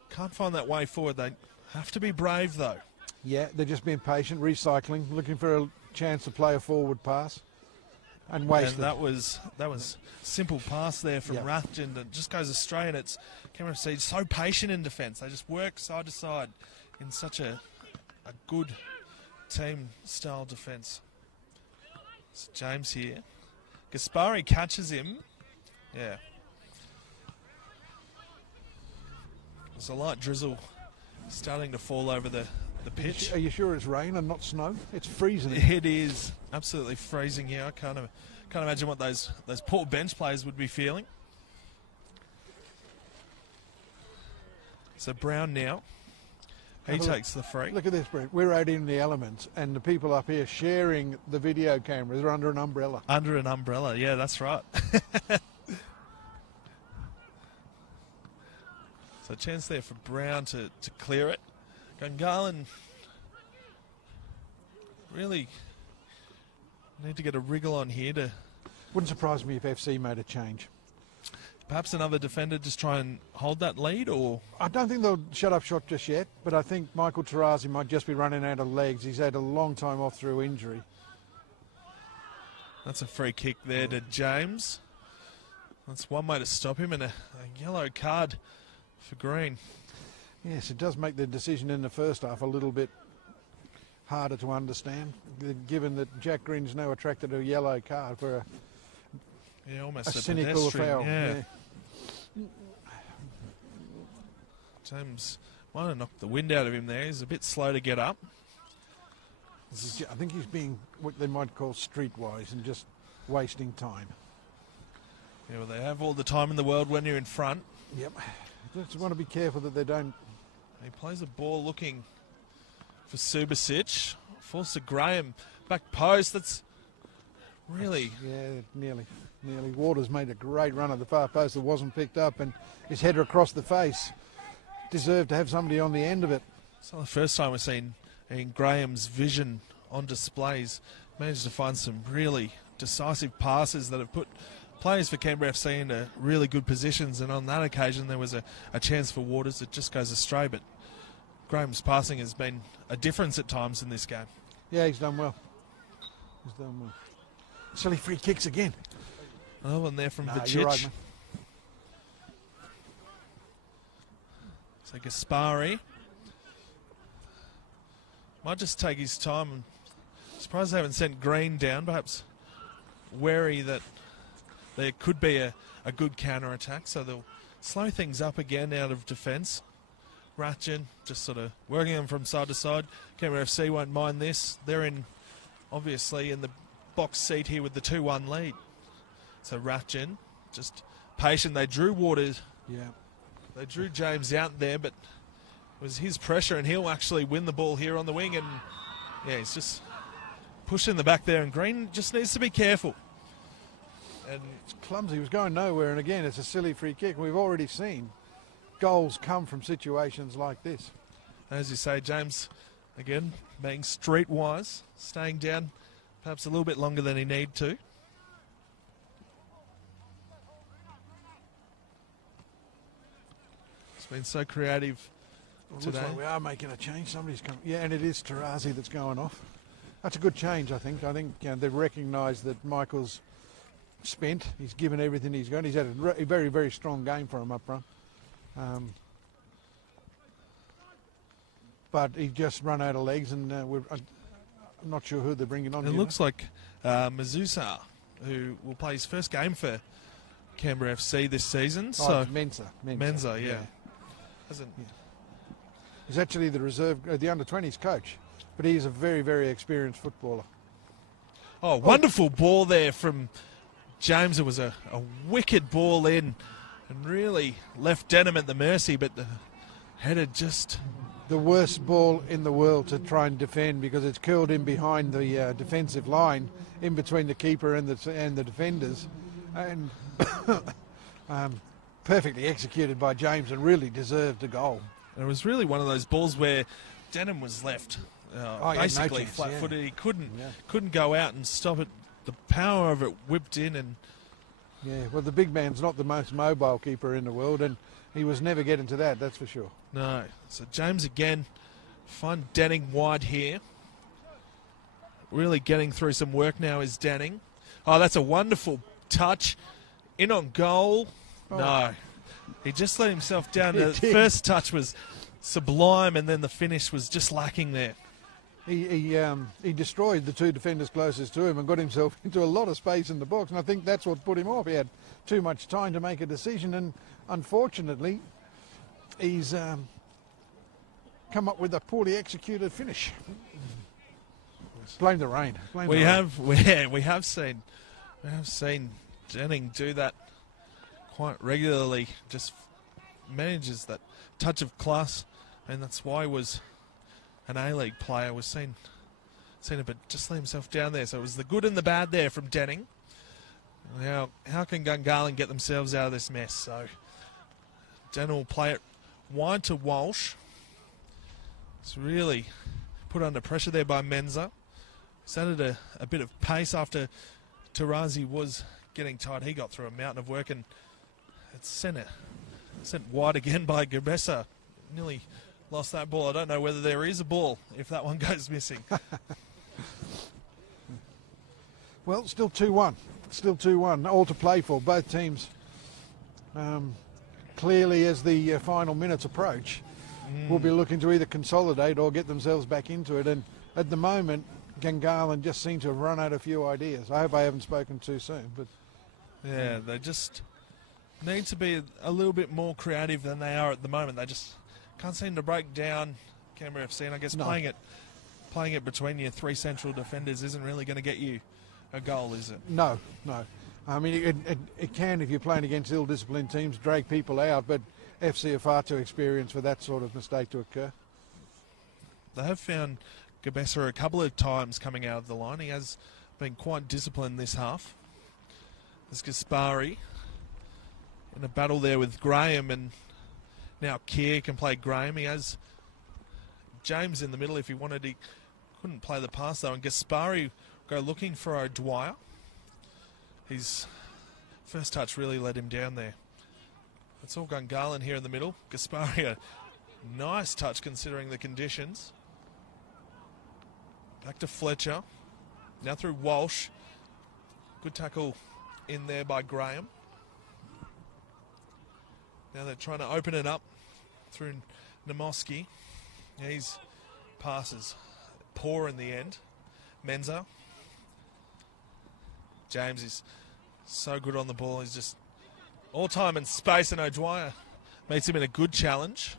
can't find that way forward. They have to be brave, though. Yeah, they're just being patient, recycling, looking for a chance to play a forward pass. And wasted. And that was simple pass there from Rathjen that just goes astray, and it's Canberra FC so patient in defence. They just work side to side in such a good team style defence. So James here. Gaspari catches him. Yeah. There's a light drizzle starting to fall over the pitch. Are you sure it's rain and not snow? It's freezing. It is absolutely freezing here. I can't imagine what those poor bench players would be feeling. So Brown now, he takes the free. Look at this, Brent. We're out in the elements, and the people up here sharing the video cameras are under an umbrella. Under an umbrella, yeah, that's right. So a chance there for Brown to clear it. Gungahlin really need to get a wriggle on here to... Wouldn't surprise me if FC made a change. Perhaps another defender just try and hold that lead, or... I don't think they'll shut up shop just yet, but I think Michael Tarazi might just be running out of legs. He's had a long time off through injury. That's a free kick there to James. That's one way to stop him, and a yellow card for Green. Yes, it does make the decision in the first half a little bit harder to understand, given that Jack Green's now attracted to a yellow card for almost a cynical foul. Yeah. James might have knocked the wind out of him there. He's a bit slow to get up. I think he's being what they might call streetwise and just wasting time. Yeah, well, they have all the time in the world when you're in front. Yep. Just want to be careful that they don't. He plays a ball looking for Subasic. Falls to Graham. Back post. That's really... Yeah, nearly. Waters made a great run at the far post that wasn't picked up, and his header across the face deserved to have somebody on the end of it. It's not the first time we've seen Graham's vision on displays. Managed to find some really decisive passes that have put players for Canberra FC into really good positions, and on that occasion there was a chance for Waters that just goes astray, but Graham's passing has been a difference at times in this game. Yeah, he's done well. Silly free kicks again. Oh, one there from Vicic. You're right, man. So Gaspari might just take his time. I'm surprised they haven't sent Green down, perhaps wary that there could be a good counter-attack, so they'll slow things up again out of defence. Rathjen just sort of working them from side to side. Canberra FC won't mind this. They're obviously in the box seat here with the 2-1 lead. So Rathjen just patient. They drew Waters. Yeah. They drew James out there, but it was his pressure, and he'll actually win the ball here on the wing. And yeah, he's just pushing the back there, and Green just needs to be careful. And it's clumsy. He was going nowhere, and again, it's a silly free kick. We've already seen goals come from situations like this. As you say, James, again, being streetwise, staying down perhaps a little bit longer than he need to. It's been so creative today. Looks like we are making a change. Somebody's coming. Yeah, and it is Tarazi that's going off. That's a good change, I think. I think they've recognised that Michael's spent. He's given everything he's got. He's had a very, very strong game for him up front. But he just run out of legs, and I'm not sure who they're bringing on. It looks like Mazusa, who will play his first game for Canberra FC this season. So Mensa, yeah. He's actually the reserve, the under-20s coach, but he's a very, very experienced footballer. Oh, wonderful ball there from James. It was a wicked ball in and really left Denham at the mercy, but the header just... The worst ball in the world to try and defend, because it's curled in behind the defensive line, in between the keeper and the defenders, and perfectly executed by James and really deserved a goal. It was really one of those balls where Denham was left basically no chance, flat-footed. yeah. He couldn't go out and stop it. The power of it whipped in, and yeah, well, the big man's not the most mobile keeper in the world, and he was never getting to that's for sure. No. So James again, find Denning wide here. Really getting through some work now is Denning. Oh, that's a wonderful touch. In on goal. Oh. No. He just let himself down. The first touch was sublime, and then the finish was just lacking there. He destroyed the two defenders closest to him and got himself into a lot of space in the box, and I think that's what put him off. He had too much time to make a decision, and unfortunately he's come up with a poorly executed finish. Blame the rain. We have seen Denning do that quite regularly. Just manages that touch of class, and that's why he was an A-League player. Was seen it, but just let himself down there. So it was the good and the bad there from Denning. Now, how can Gungahlin get themselves out of this mess? So Denning will play it wide to Walsh. It's really put under pressure there by Mensa. He's added a bit of pace after Tarazi was getting tight. He got through a mountain of work, and it's sent wide again by Gabessa. Nearly lost that ball. I don't know whether there is a ball if that one goes missing. Well, still 2-1. Still 2-1. All to play for. Both teams clearly, as the final minutes approach, will be looking to either consolidate or get themselves back into it. And at the moment, Gungahlin just seem to have run out a few ideas. I hope I haven't spoken too soon. But yeah, they just need to be a little bit more creative than they are at the moment. They just can't seem to break down Canberra FC, and I guess playing it between your three central defenders isn't really going to get you a goal, is it? No. I mean, it can, if you're playing against ill-disciplined teams, drag people out, but FC are far too experienced for that sort of mistake to occur. They have found Gabessa a couple of times coming out of the line. He has been quite disciplined this half. There's Gaspari in a battle there with Graham, and now Keir can play Graham. He has James in the middle if he wanted. He couldn't play the pass though, and Gaspari go looking for O'Dwyer. His first touch really let him down there. It's all Gungahlin here in the middle. Gaspari, a nice touch considering the conditions. Back to Fletcher. Now through Walsh. Good tackle in there by Graham. Now they're trying to open it up through Namoski. His passes poor in the end. Mensa. James is so good on the ball. He's just all time and space, and O'Dwyer meets him in a good challenge.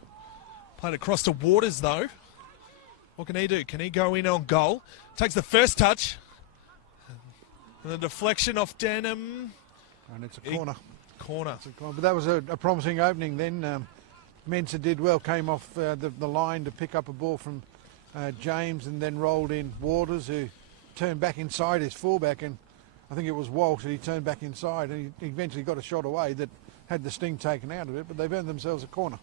Played across to Waters though. What can he do? Can he go in on goal? Takes the first touch. And the deflection off Denham. And it's a corner. Corner. But that was a promising opening then. Mensa did well, came off the line to pick up a ball from James, and then rolled in Waters, who turned back inside his fullback, and I think it was Walsh that he turned back inside, and he eventually got a shot away that had the sting taken out of it, but they've earned themselves a corner.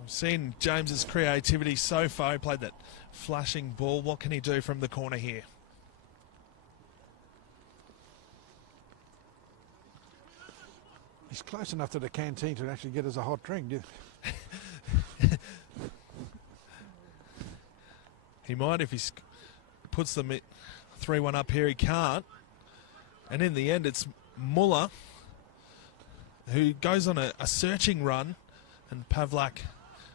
We've seen James's creativity so far. He played that flashing ball. What can he do from the corner here? He's close enough to the canteen to actually get us a hot drink. He might if he puts them 3-1 up here. He can't. And in the end, it's Muller who goes on a searching run, and Pavlak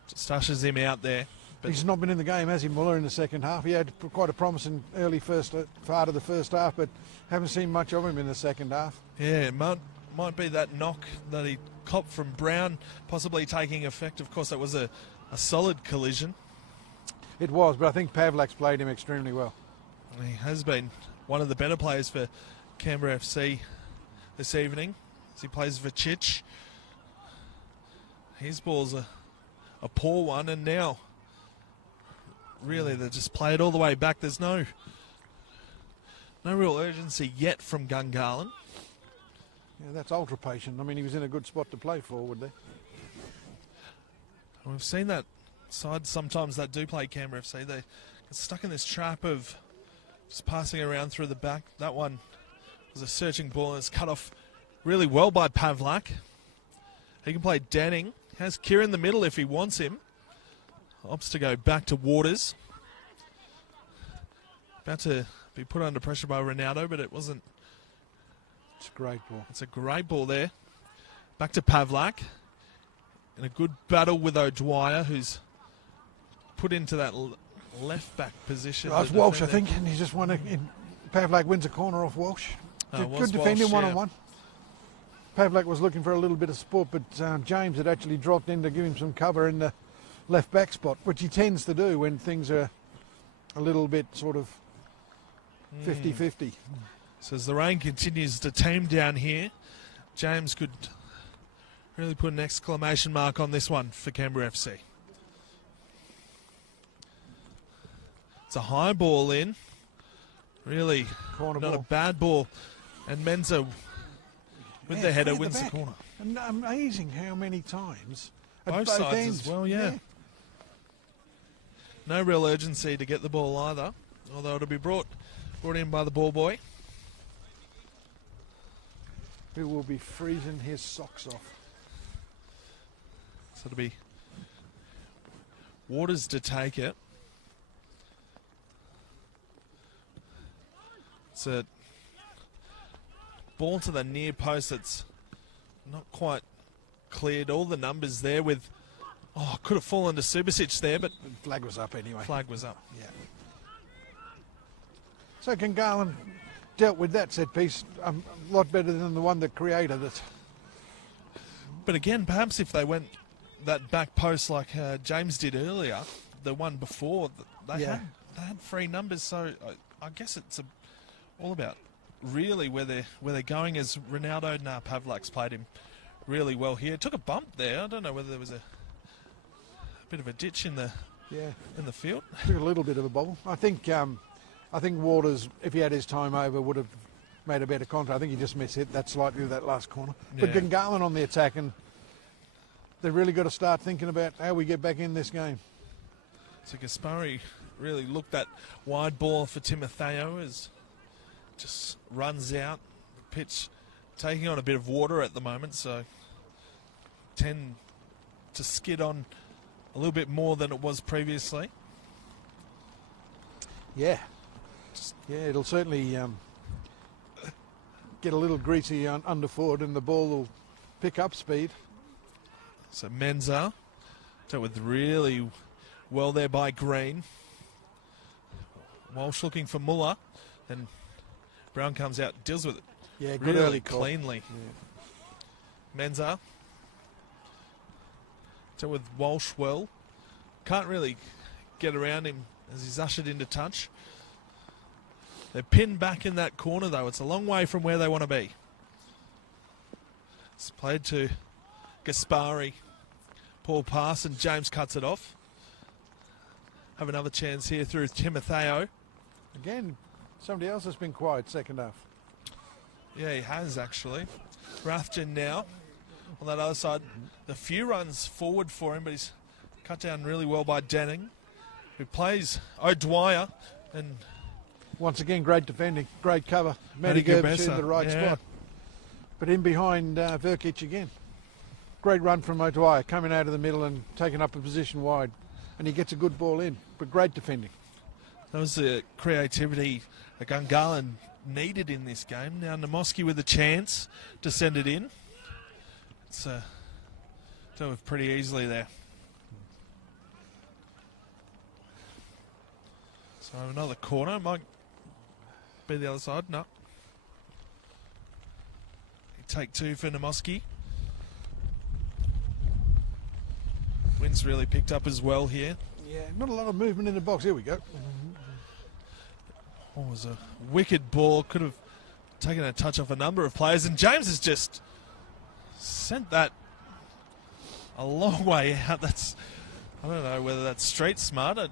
just ushers him out there. But he's not been in the game, has he, Muller, in the second half? He had quite a promising early part of the first half, but haven't seen much of him in the second half. Yeah, it might be that knock that he copped from Brown possibly taking effect. Of course, that was a solid collision. It was, but I think Pavlak's played him extremely well. He has been one of the better players for Canberra FC this evening as he plays for Chich. His ball's a poor one, and now really they just play it all the way back. There's no real urgency yet from Gungahlin. Yeah, that's ultra patient. I mean, he was in a good spot to play forward there. We've seen that side sometimes that do play Canberra FC. They get stuck in this trap of just passing around through the back. That one was a searching ball, and it's cut off really well by Pavlak. He can play Danning. Has Kieran in the middle if he wants him. Opts to go back to Waters. About to be put under pressure by Ronaldo, but it wasn't. It's a great ball. It's a great ball there. Back to Pavlak. In a good battle with O'Dwyer, who's put into that left back position. That's Walsh, I think, and he just won Pavlak wins a corner off Walsh. Good defending one-on-one. Pavlak was looking for a little bit of support, but James had actually dropped in to give him some cover in the left back spot, which he tends to do when things are a little bit sort of 50-50. So as the rain continues to tame down here, James could really put an exclamation mark on this one for Canberra FC. It's a high ball in. Really Corner not ball. a bad ball. And Menza with the header wins the corner. And amazing how many times. Both sides as well, yeah. No real urgency to get the ball either, although it'll be brought in by the ball boy. Who will be freezing his socks off. So it'll be Waters to take it. It's a ball to the near post that's not quite cleared. All the numbers there with... Oh, could have fallen to Subasic there, but... The flag was up anyway. Flag was up. Yeah. So Gungahlin dealt with that set piece a lot better than the one that created it. But again, perhaps if they went that back post like James did earlier, the one before, they had free numbers. So I guess it's all about really where they're going. As Ronaldo and Pavlak's played him really well here. Took a bump there. I don't know whether there was a bit of a ditch in the field. Took a little bit of a bobble. I think Waters, if he had his time over, would have made a better contact. I think he just mishit that slightly with that last corner. But Gungahlin on the attack, and they've really got to start thinking about how we get back in this game. So Gaspari really looked that wide ball for Timotheo as just runs out. The pitch taking on a bit of water at the moment, so tend to skid on a little bit more than it was previously. Yeah. It'll certainly get a little greasy underfoot, and the ball will pick up speed. So Menza dealt with really well there by Green. Walsh looking for Muller, and Brown comes out, deals with it. Yeah, good really early cleanly. Yeah. Menza dealt with Walsh well. Can't really get around him as he's ushered into touch. They're pinned back in that corner, though. It's a long way from where they want to be. It's played to Gaspari. Poor pass, and James cuts it off. Have another chance here through Timotheo. Again, somebody else has been quiet second half. Yeah, he has, actually. Rathjen now on that other side. A few runs forward for him, but he's cut down really well by Danning, who plays O'Dwyer. And once again, great defending, great cover. Medigerbic in the right spot. But in behind Verkic again. Great run from O'Dwyer, coming out of the middle and taking up a position wide. And he gets a good ball in, but great defending. That was the creativity that Gungahlin needed in this game. Now Namoski with a chance to send it in. It's dealt with pretty easily there. So another corner. Might be the other side. No. Take two for Namoski. Wind's really picked up as well here. Yeah, not a lot of movement in the box. Here we go. Oh, it was a wicked ball. Could have taken a touch off a number of players. And James has just sent that a long way out. I don't know whether that's street smart. It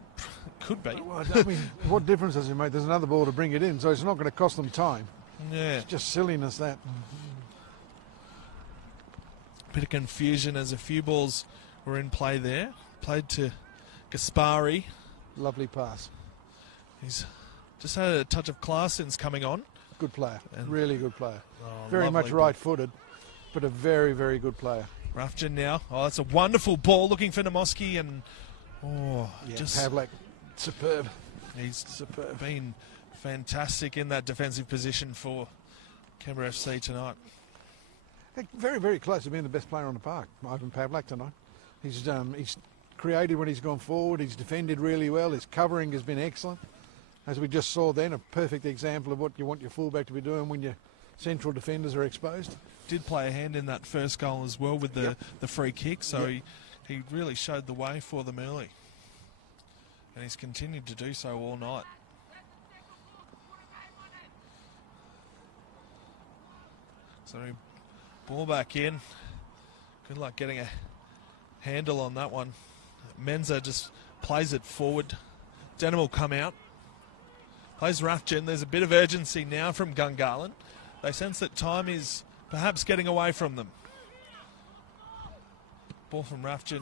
could be. Well, I mean, what difference does it make? There's another ball to bring it in, so it's not going to cost them time. Yeah. It's just silliness, that. Bit of confusion as a few balls were in play there. Played to Gaspari. Lovely pass. He's just had a touch of class since coming on. Good player. And really good player. Very much right-footed, but a very, very good player. Rafton now. Oh, that's a wonderful ball looking for Namoski, and just Pavlak, superb. He's been fantastic in that defensive position for Canberra FC tonight. Very, very close to being the best player on the park, Ivan Pavlak tonight. He's created when he's gone forward. He's defended really well. His covering has been excellent. As we just saw then, a perfect example of what you want your fullback to be doing when your central defenders are exposed. Did play a hand in that first goal as well with the free kick, so he really showed the way for them early. And he's continued to do so all night. So ball back in. Good luck getting a handle on that one. Menza just plays it forward. Denham will come out. Plays Rafton. There's a bit of urgency now from Gungahlin. They sense that time is perhaps getting away from them. Ball from Rafton.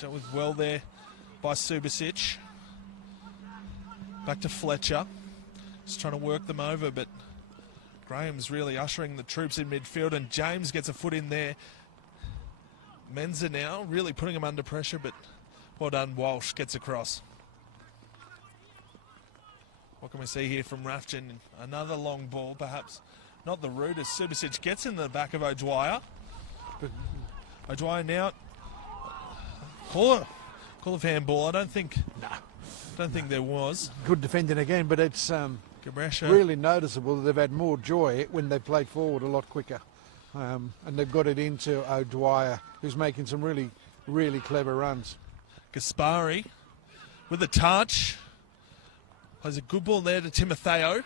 Dealt with well there by Subasic. Back to Fletcher. Just trying to work them over, but Graham's really ushering the troops in midfield, and James gets a foot in there. Menza now really putting him under pressure, but well done. Walsh gets across. What can we see here from Rafton? Another long ball, perhaps not the route, as Subasic gets in the back of O'Dwyer. O'Dwyer now. Call of handball. I don't think there was. Good defending again, but it's really noticeable that they've had more joy when they've played forward a lot quicker. And they've got it into O'Dwyer, who's making some really, really clever runs. Gaspari with a touch. Plays a good ball there to Timotheo.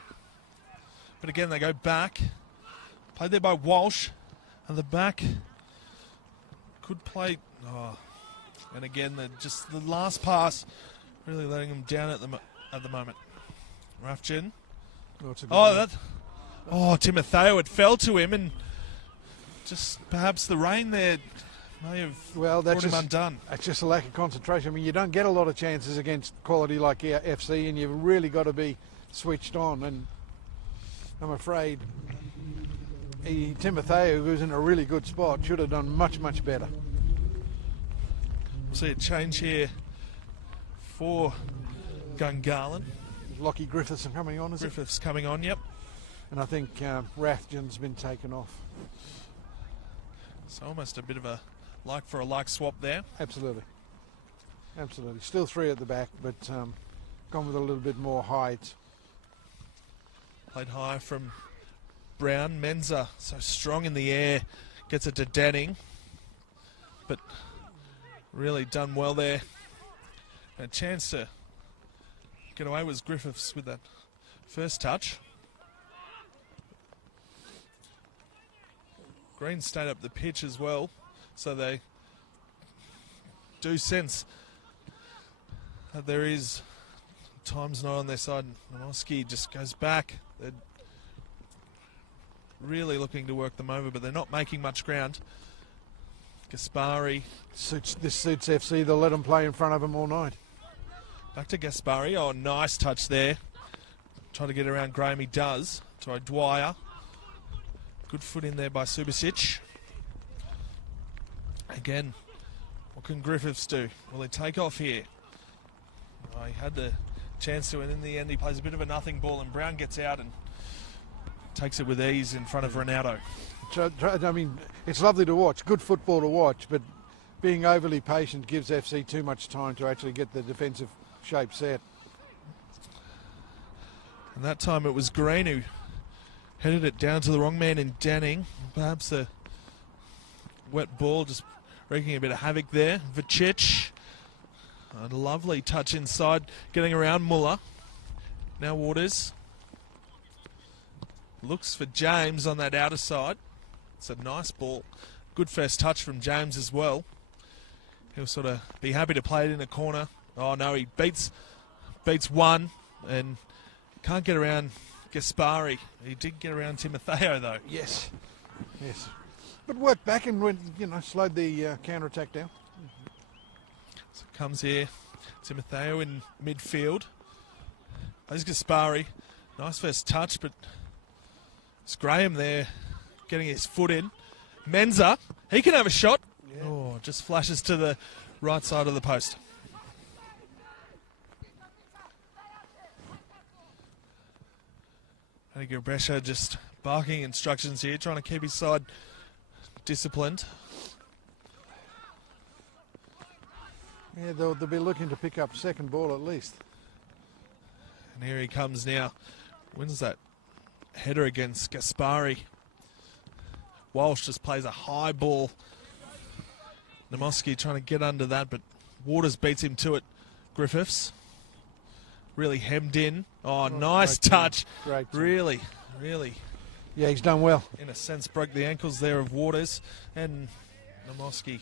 But again, they go back. Played there by Walsh. And the back could play. And again, the last pass really letting them down at the moment. Rafton. Timotheo, it fell to him, and just perhaps the rain there may have brought him undone. That's just a lack of concentration. I mean, you don't get a lot of chances against quality like FC, and you've really got to be switched on. And I'm afraid Timotheo, who's in a really good spot, should have done much, much better. We'll see a change here for Gungahlin. Lockie Griffiths coming on, is it? Griffiths coming on, yep. And I think Rathjen's been taken off. So almost a bit of a like-for-a-like swap there. Absolutely. Absolutely. Still three at the back, but gone with a little bit more height. Played high from Brown. Menza, so strong in the air. Gets it to Denning. But really done well there. And a chance to get away was Griffiths with that first touch. Green stayed up the pitch as well, so they do sense that there is time's not on their side. Namoski just goes back. They're really looking to work them over, but they're not making much ground. Gaspari. This suits FC. They'll let them play in front of them all night. Back to Gaspari. Oh, nice touch there. Try to get around Graham. He does. To O'Dwyer. Good foot in there by Subasic. Again, what can Griffiths do? Will he take off here? Oh, he had the chance to, and in the end he plays a bit of a nothing ball, and Brown gets out, and takes it with ease in front of Ronaldo. So, I mean, it's lovely to watch, good football to watch, but being overly patient gives FC too much time to actually get the defensive shape set. And that time it was Green who headed it down to the wrong man in Danning. Perhaps a wet ball just wreaking a bit of havoc there. Vicic, a lovely touch inside, getting around Muller. Now Waters looks for James on that outer side. It's a nice ball. Good first touch from James as well. He'll sort of be happy to play it in a corner. Oh no, he beats one and can't get around Gaspari. He did get around Timotheo though. Yes. But worked back and went, slowed the counter-attack down. So comes here, Timotheo in midfield. There's Gaspari. Nice first touch, but it's Graham there getting his foot in. Menza, he can have a shot. Yeah. Oh, just flashes to the right side of the post. I think Brescia just barking instructions here, trying to keep his side disciplined. Yeah, they'll be looking to pick up second ball at least. And here he comes now. Wins that header against Gaspari. Walsh just plays a high ball. Namoski trying to get under that, but Waters beats him to it. Griffiths really hemmed in. Oh, nice touch. Great. Really. Yeah, he's done well. In a sense, broke the ankles there of Waters and Namoski.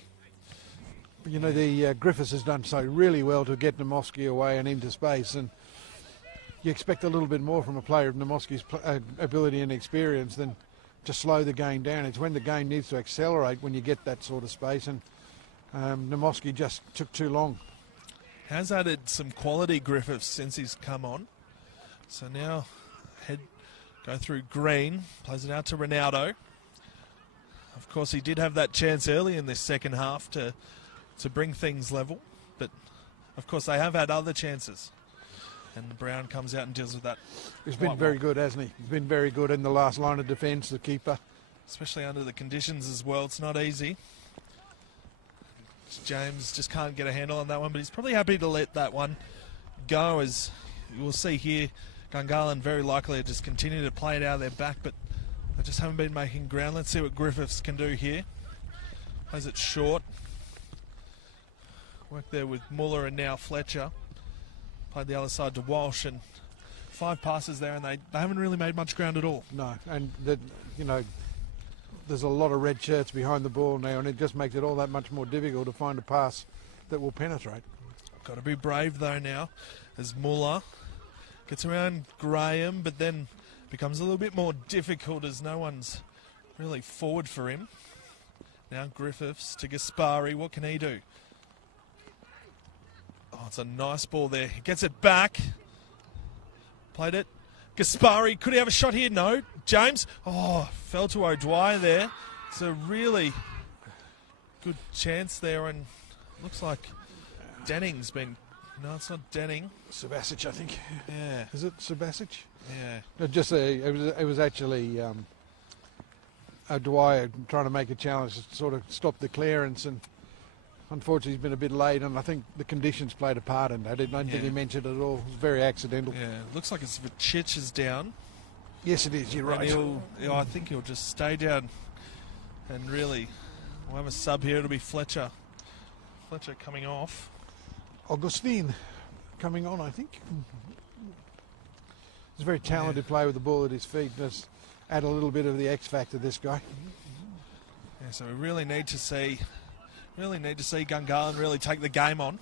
The Griffiths has done so really well to get Namoski away and into space, and you expect a little bit more from a player of Namoski's ability and experience than to slow the game down. It's when the game needs to accelerate when you get that sort of space, and Namoski just took too long. Has added some quality, Griffiths, since he's come on. So now go through Green, plays it out to Ronaldo. Of course, he did have that chance early in this second half to bring things level, but of course they have had other chances. And Brown comes out and deals with that. He's been very good, hasn't he? He's been very good in the last line of defence, the keeper. Especially under the conditions as well. It's not easy. James just can't get a handle on that one, but he's probably happy to let that one go, as you will see here. Gungahlin very likely to just continue to play it out of their back, but they just haven't been making ground. Let's see what Griffiths can do here. Plays it short. Work there with Muller and now Fletcher. Played the other side to Walsh, and 5 passes there, and they haven't really made much ground at all. No, and there's a lot of red shirts behind the ball now, and it just makes it all that much more difficult to find a pass that will penetrate. Got to be brave though now, as Muller gets around Graham, but then becomes a little bit more difficult as no one's really forward for him. Now Griffiths to Gaspari. What can he do? Oh, it's a nice ball there. He gets it back. Played it. Gaspari, could he have a shot here? No. James, fell to O'Dwyer there. It's a really good chance there, and looks like Danning's been... No, it's not Danning. Subasic, I think. Yeah. Is it Subasic? Yeah. It was actually O'Dwyer trying to make a challenge to sort of stop the clearance, and unfortunately he's been a bit late, and I think the conditions played a part in that. I don't think he mentioned it at all. It was very accidental. Yeah, looks like it's Vicic is down. Yes, it is. You're right. I think he'll just stay down, and really, we'll have a sub here. It'll be Fletcher. Fletcher coming off. Augustine coming on, I think. He's a very talented player with the ball at his feet. Just add a little bit of the X factor, this guy. Yeah, so we really need to see Gungahlin really take the game on.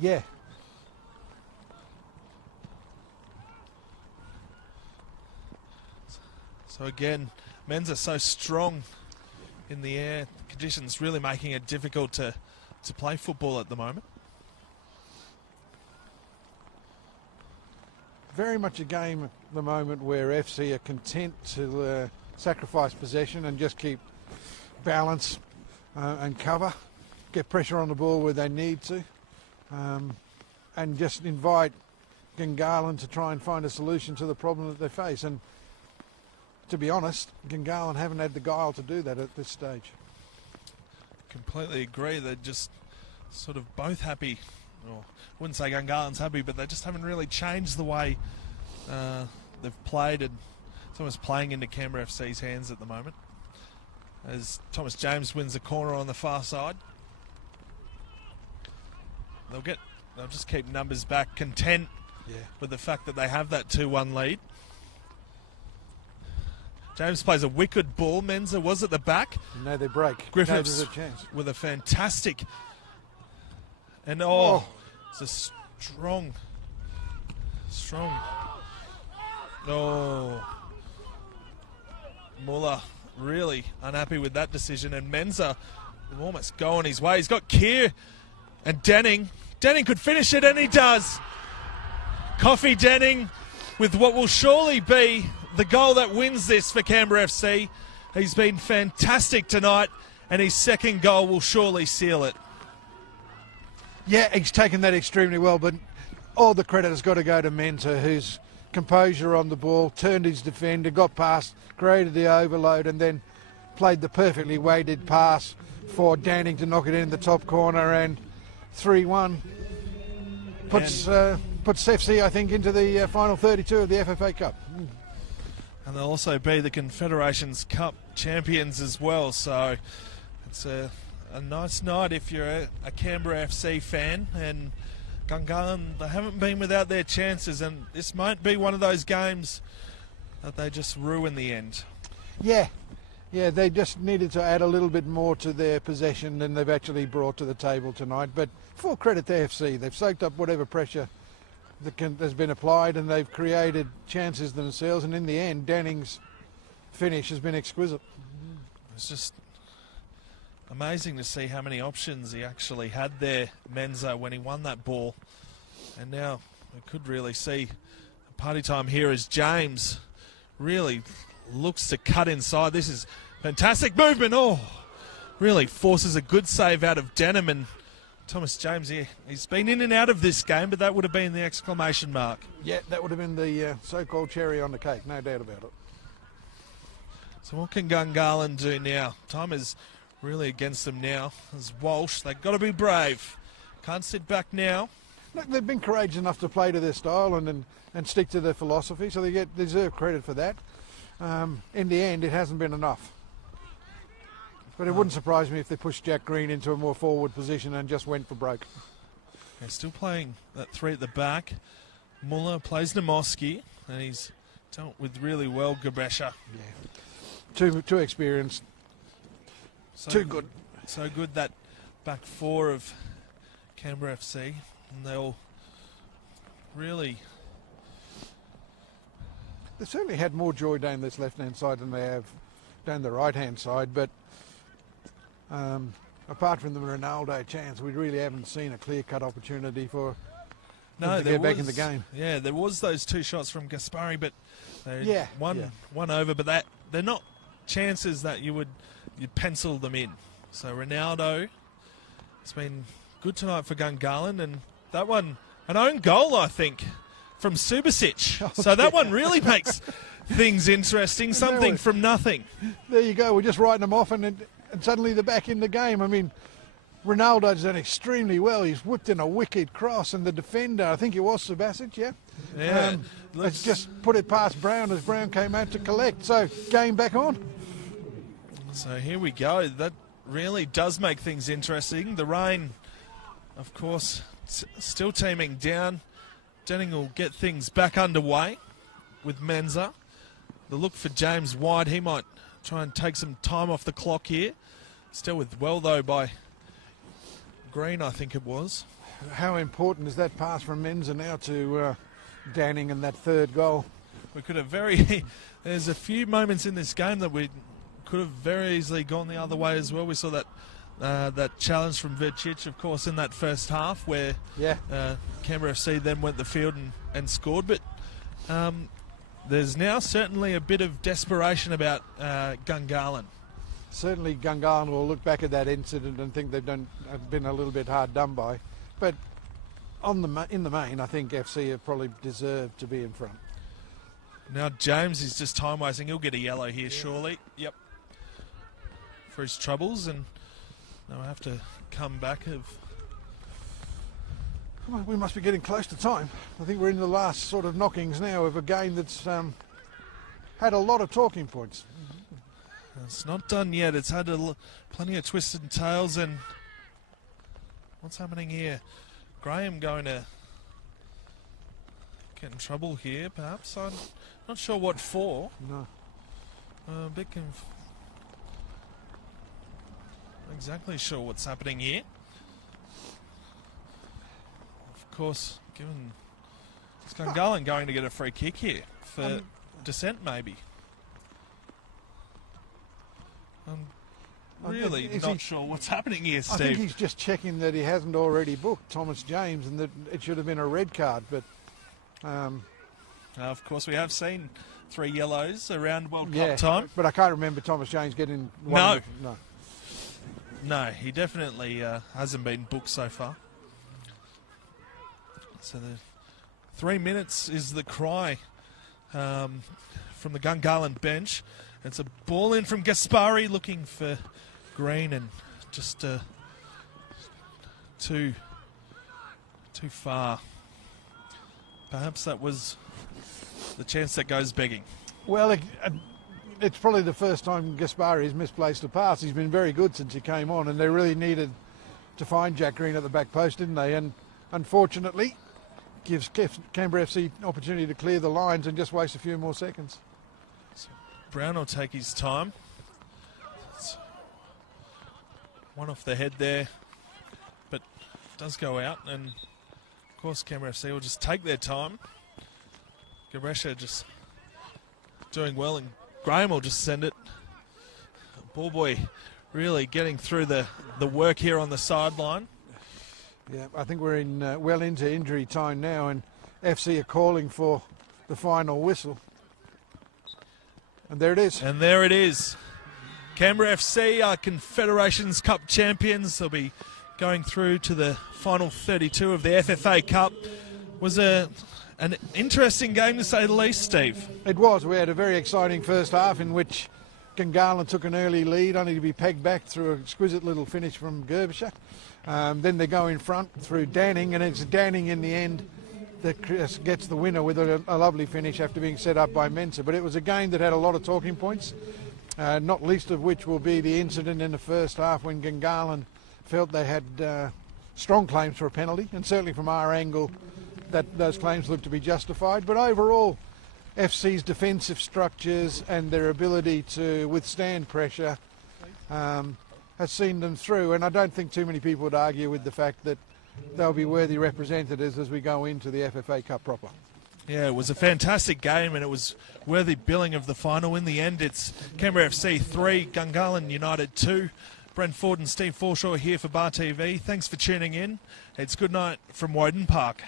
Yeah. So again, Men's are so strong in the air. Conditions really making it difficult to play football at the moment. Very much a game at the moment where FC are content to sacrifice possession and just keep balance and cover, get pressure on the ball where they need to, and just invite Gungahlin to try and find a solution to the problem that they face. And to be honest, Gungahlin haven't had the guile to do that at this stage. Completely agree. They're just sort of both happy. Or I wouldn't say Gungahlin's happy, but they just haven't really changed the way they've played, and it's almost playing into Canberra FC's hands at the moment. As Thomas James wins the corner on the far side. They'll just keep numbers back, content with the fact that they have that 2-1 lead. James plays a wicked ball. Menza was at the back. No, they break. Griffiths no, a chance. with a fantastic. And it's a strong. Oh. Muller really unhappy with that decision, and Menza almost going his way. He's got Keir and Denning. Denning could finish it, and he does. Coffee Denning with what will surely be the goal that wins this for Canberra FC. He's been fantastic tonight, and his second goal will surely seal it. Yeah, he's taken that extremely well, but all the credit has got to go to Menza, whose composure on the ball, turned his defender, got past, created the overload, and then played the perfectly weighted pass for Danning to knock it in the top corner, and 3-1 puts FC, I think, into the final 32 of the FFA Cup. And they'll also be the Confederations Cup champions as well, so it's a nice night if you're a Canberra FC fan. And Gungahlin, they haven't been without their chances, and this might be one of those games that they just rue in the end. Yeah, they just needed to add a little bit more to their possession than they've actually brought to the table tonight. But full credit to FC. They've soaked up whatever pressure that has been applied, and they've created chances themselves. And in the end, Danning's finish has been exquisite. It's just amazing to see how many options he actually had there, Menza, when he won that ball. And now we could really see party time here as James really looks to cut inside. This is fantastic movement. Oh, really forces a good save out of Denham, and Thomas James here. He's been in and out of this game, but that would have been the exclamation mark. Yeah, that would have been the so-called cherry on the cake, no doubt about it. So what can Gungahlin do now? Time is really against them now. As Walsh, they've got to be brave. Can't sit back now. Look, they've been courageous enough to play to their style and stick to their philosophy, so they deserve credit for that. In the end, it hasn't been enough. But it wouldn't surprise me if they pushed Jack Green into a more forward position and just went for broke. They're still playing that 3 at the back. Muller plays Namoski, and he's dealt with really well Gabesha. Yeah. Too experienced. Too good. So good, that back 4 of Canberra FC. And they'll really... They've certainly had more joy down this left-hand side than they have down the right-hand side, but apart from the Ronaldo chance, we really haven't seen a clear-cut opportunity for them to get back in the game. Yeah, there was those 2 shots from Gaspari, but one over, but they're not chances that you'd pencil them in. So Ronaldo, it's been good tonight for Gungahlin, and that one, an own goal, I think, from Subasic. So that one really makes things interesting, something from nothing. There you go, we're just writing them off, and suddenly they're back in the game. I mean, Ronaldo's done extremely well. He's whipped in a wicked cross, and the defender, I think it was Subasic, has just put it past Brown as Brown came out to collect. So game back on. So here we go. That really does make things interesting. The rain, of course, still teaming down. Denning will get things back underway with Menza. The look for James White. He might try and take some time off the clock here. Still with well, though, by Green, I think it was. How important is that pass from Menza now to Danning and that 3rd goal? We could have there's a few moments in this game that we could have very easily gone the other way as well. We saw that challenge from Vercic, of course, in that first half where Canberra FC then went the field and scored. But there's now certainly a bit of desperation about Gungahlin. Certainly Gungahlin will look back at that incident and think they've been a little bit hard done by. But in the main, I think FC have probably deserved to be in front. Now James is just time wasting. He'll get a yellow here, surely. Yep. For his troubles, and they'll have to come back. Well, we must be getting close to time. I think we're in the last sort of knockings now of a game that's had a lot of talking points. It's not done yet. It's had plenty of twists and tails. And what's happening here? Graham going to get in trouble here, perhaps. I'm not sure what for. No. A bit not exactly sure what's happening here. Of course, given it's Gungahlin going to get a free kick here for dissent, maybe. I'm really not sure what's happening here, Steve. I think he's just checking that he hasn't already booked Thomas James and that it should have been a red card. But of course, we have seen 3 yellows around World Cup time. But I can't remember Thomas James getting one. No, he definitely hasn't been booked so far. So the 3 minutes is the cry from the Gungahlin bench. It's a ball in from Gaspari looking for Green, and just too far. Perhaps that was the chance that goes begging. Well, it's probably the first time Gaspari has misplaced a pass. He's been very good since he came on, and they really needed to find Jack Green at the back post, didn't they? And unfortunately, gives Canberra FC opportunity to clear the lines and just waste a few more seconds. So Brown will take his time. It's one off the head there, but does go out, and of course Canberra FC will just take their time. Garesha just doing well, and Graham will just send it. Ball boy really getting through the work here on the sideline. Yeah, I think we're well into injury time now, and FC are calling for the final whistle. And there it is. And there it is. Canberra FC are Confederations Cup champions. They'll be going through to the final 32 of the FFA Cup. Was an interesting game, to say the least, Steve. It was. We had a very exciting first half in which Gungahlin took an early lead, only to be pegged back through an exquisite little finish from Gerbisher. Then they go in front through Danning, and it's Danning in the end that gets the winner with a lovely finish after being set up by Mensah. But it was a game that had a lot of talking points, not least of which will be the incident in the first half when Gungahlin felt they had strong claims for a penalty, and certainly from our angle that those claims looked to be justified. But overall, FC's defensive structures and their ability to withstand pressure has seen them through, and I don't think too many people would argue with the fact that they'll be worthy representatives as we go into the FFA Cup proper. Yeah, it was a fantastic game, and it was worthy billing of the final. In the end, it's Canberra FC 3, Gungahlin United 2. Brent Ford and Steve Forshaw here for Bar TV. Thanks for tuning in. It's good night from Woden Park.